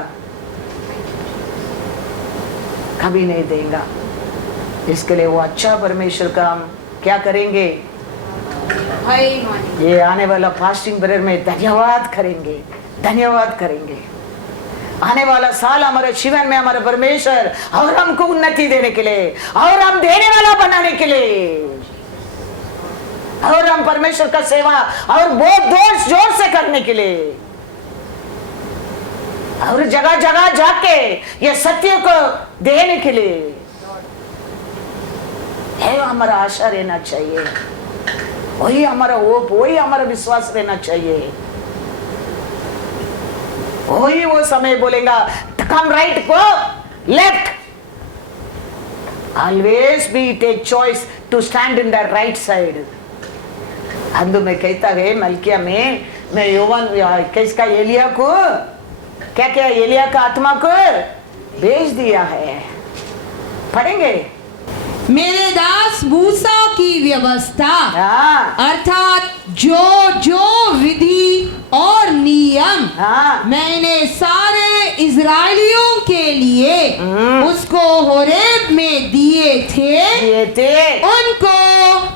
कभी नहीं देगा। इसके लिए वो अच्छा परमेश्वर का हम क्या करेंगे, ये आने वाला फास्टिंग पीरियड में धन्यवाद करेंगे, धन्यवाद करेंगे। आने वाला साल हमारे जीवन में हमारे परमेश्वर और हमको उन्नति देने के लिए और हम देने वाला बनाने के लिए और हम परमेश्वर का सेवा और बहुत जोर से करने के लिए और जगह जगह जाके ये सत्य को देने के लिए है हमारा आशा रहना चाहिए। वही हमारा होप, वही हमारा विश्वास रहना चाहिए। वही वो समय बोलेगा come right go left, always be take choice to stand in the right side. अंदर में कहता है मलकिया में, मैं यौवन किसका, एलिया को क्या क्या, एलिया का आत्मा को भेज दिया है। पढ़ेंगे, मेरे दास मूसा की व्यवस्था हाँ, अर्थात जो जो विधि और नियम हाँ, मैंने सारे इजरायलियों के लिए उसको होरेब में दिए थे, उनको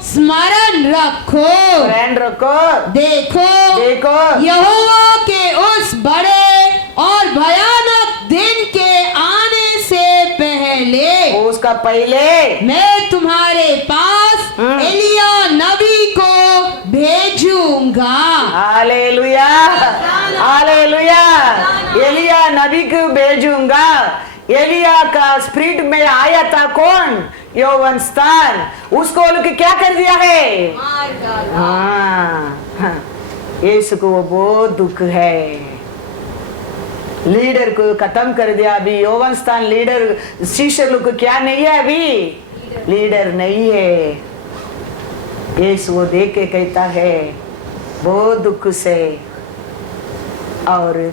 स्मरण रखो, फ्रेंड रखो, देखो देखो यहोवा के उस बड़े और भयानक दिन के आने से पहले उसका पहले मैं तुम्हारे पास एलिया नबी को भेजूंगा। Hallelujah, hallelujah. एलिया नबी को भेजूंगा। एलिया का स्पिरिट में आया था कौन, यौवन स्थान, उसको लोग क्या कर दिया है, हाँ, यीशु को वो बहुत दुख है, लीडर को खत्म कर दिया। अभी यौवन स्थान लीडर शिष्य लोग को क्या नहीं है, अभी लीडर नहीं है। यीशु वो देख के कहता है बहुत दुख से, और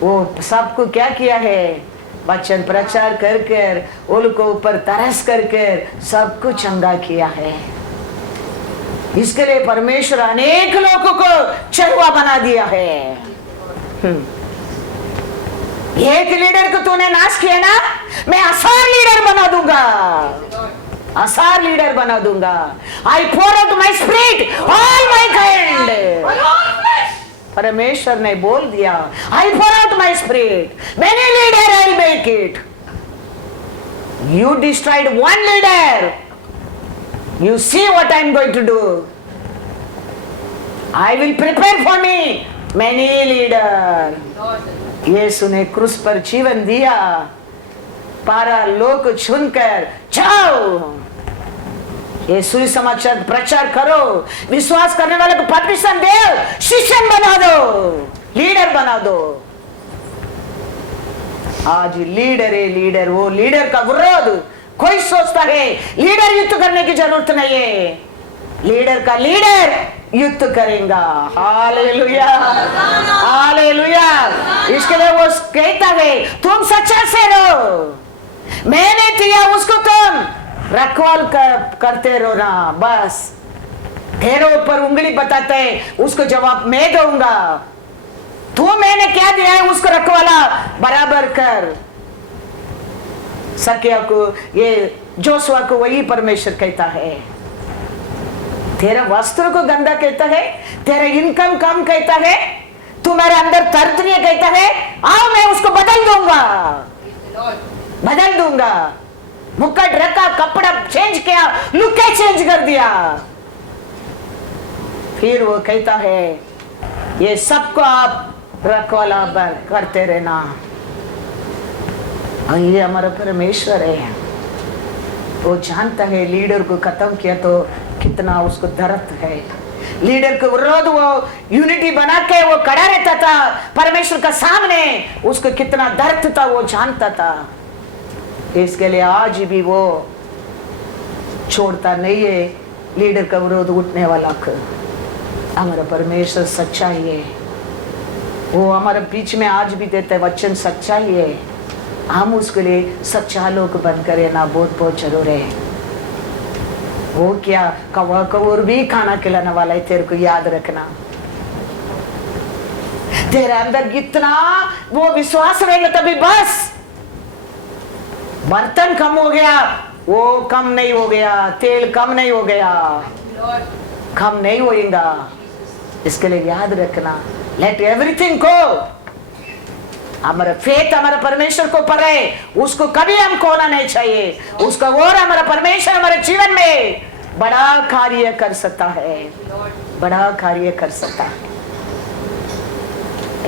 वो सबको क्या किया है, वचन प्रचार कर कर उनको ऊपर तरस कर कर सबको चंगा किया है। इसके लिए परमेश्वर अनेक लोगों को चरवा बना दिया है। एक लीडर को तूने नाश किया ना, मैं आसार लीडर बना दूंगा, आसार लीडर बना दूंगा। I pour out my spirit all my kind, परमेश्वर ने बोल दिया I pour out my spirit, many leader I make it. You destroyed one leader, you see what I am going to do, I will prepare for me many leader. Yeshu ने क्रूस पर जीवन दिया, पारा लोग चुनकर जाओ, ये सुसमाचार प्रचार करो, विश्वास करने वाले को परमिशन दो, शिष्य बना दो, लीडर बना दो। आज लीडर है, लीडर, वो लीडर का विरोध कोई सोचता है लीडर युद्ध करने की जरूरत नहीं है, लीडर का लीडर युद्ध करेगा। Hallelujah, hallelujah. इसके लिए वो कहता है तुम सच्चा से रहो, मैंने दिया उसको तुम रखवाल करते रहो ना, बस तेरे ऊपर उंगली बताते हैं उसको जवाब मैं दूंगा, तू मैंने क्या दिया है उसको रखवाला बराबर कर। सकिया को, ये जोशुआ को वही परमेश्वर कहता है, तेरा वस्त्र को गंदा कहता है, तेरा इनकम कम कहता है, तुम्हारे अंदर तर्तनीय कहता है, आओ मैं उसको बदल दूंगा, बदल दूंगा। मुकुट रखा, कपड़ा चेंज किया, लुके चेंज कर दिया। फिर वो कहता है ये सबको आप रखवाला करते रहना। और ये हमारा परमेश्वर है, वो जानता है लीडर को खत्म किया तो कितना उसको दर्द है। लीडर के विरोध वो यूनिटी बना के वो खड़ा रहता था परमेश्वर का सामने, उसको कितना दर्द था वो जानता था। इसके लिए आज भी वो छोड़ता नहीं है लीडर का विरोध उठने वाला को। हमारा परमेश्वर सच्चा ही है, वो हमारे बीच में आज भी देते हैं, वचन सच्चा ही है। हम उसके लिए सच्चा लोग बनकर रहना बहुत बहुत जरूर है। वो क्या कौवा कौर भी खाना खिलाने वाला है, तेरे को याद रखना। तेरे अंदर कितना वो विश्वास रहेगा तभी बस। बर्तन कम हो गया, वो कम नहीं हो गया, तेल कम नहीं हो गया, कम नहीं होएगा। इसके लिए याद रखना, लेट एवरीथिंग गो। हमारा फेथ हमारा परमेश्वर को पर है, उसको कभी हम खोना नहीं चाहिए। उसका और हमारा परमेश्वर हमारे जीवन में बड़ा कार्य कर सकता है, बड़ा कार्य कर सकता है।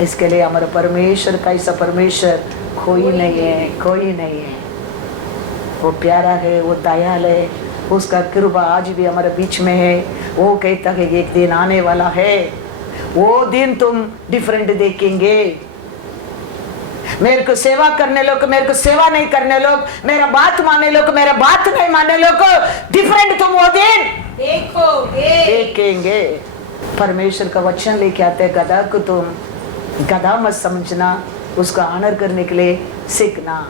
इसके लिए हमारा परमेश्वर का ऐसा परमेश्वर कोई नहीं है, कोई नहीं है। वो प्यारा है, वो दयाल है, उसका कृपा आज भी हमारे बीच में है। वो कहता है एक दिन आने वाला है, वो दिन तुम डिफरेंट देखेंगे। मेरे को सेवा करने लोग, मेरे को सेवा नहीं करने लोग, मेरा बात मानने लोग, मेरा बात नहीं मानने लोग, डिफरेंट तुम वो दिन देखेंगे। परमेश्वर का वचन लेके आते हैं, गधा को तुम गधा मत समझना, उसका ऑनर करने के लिए सीखना।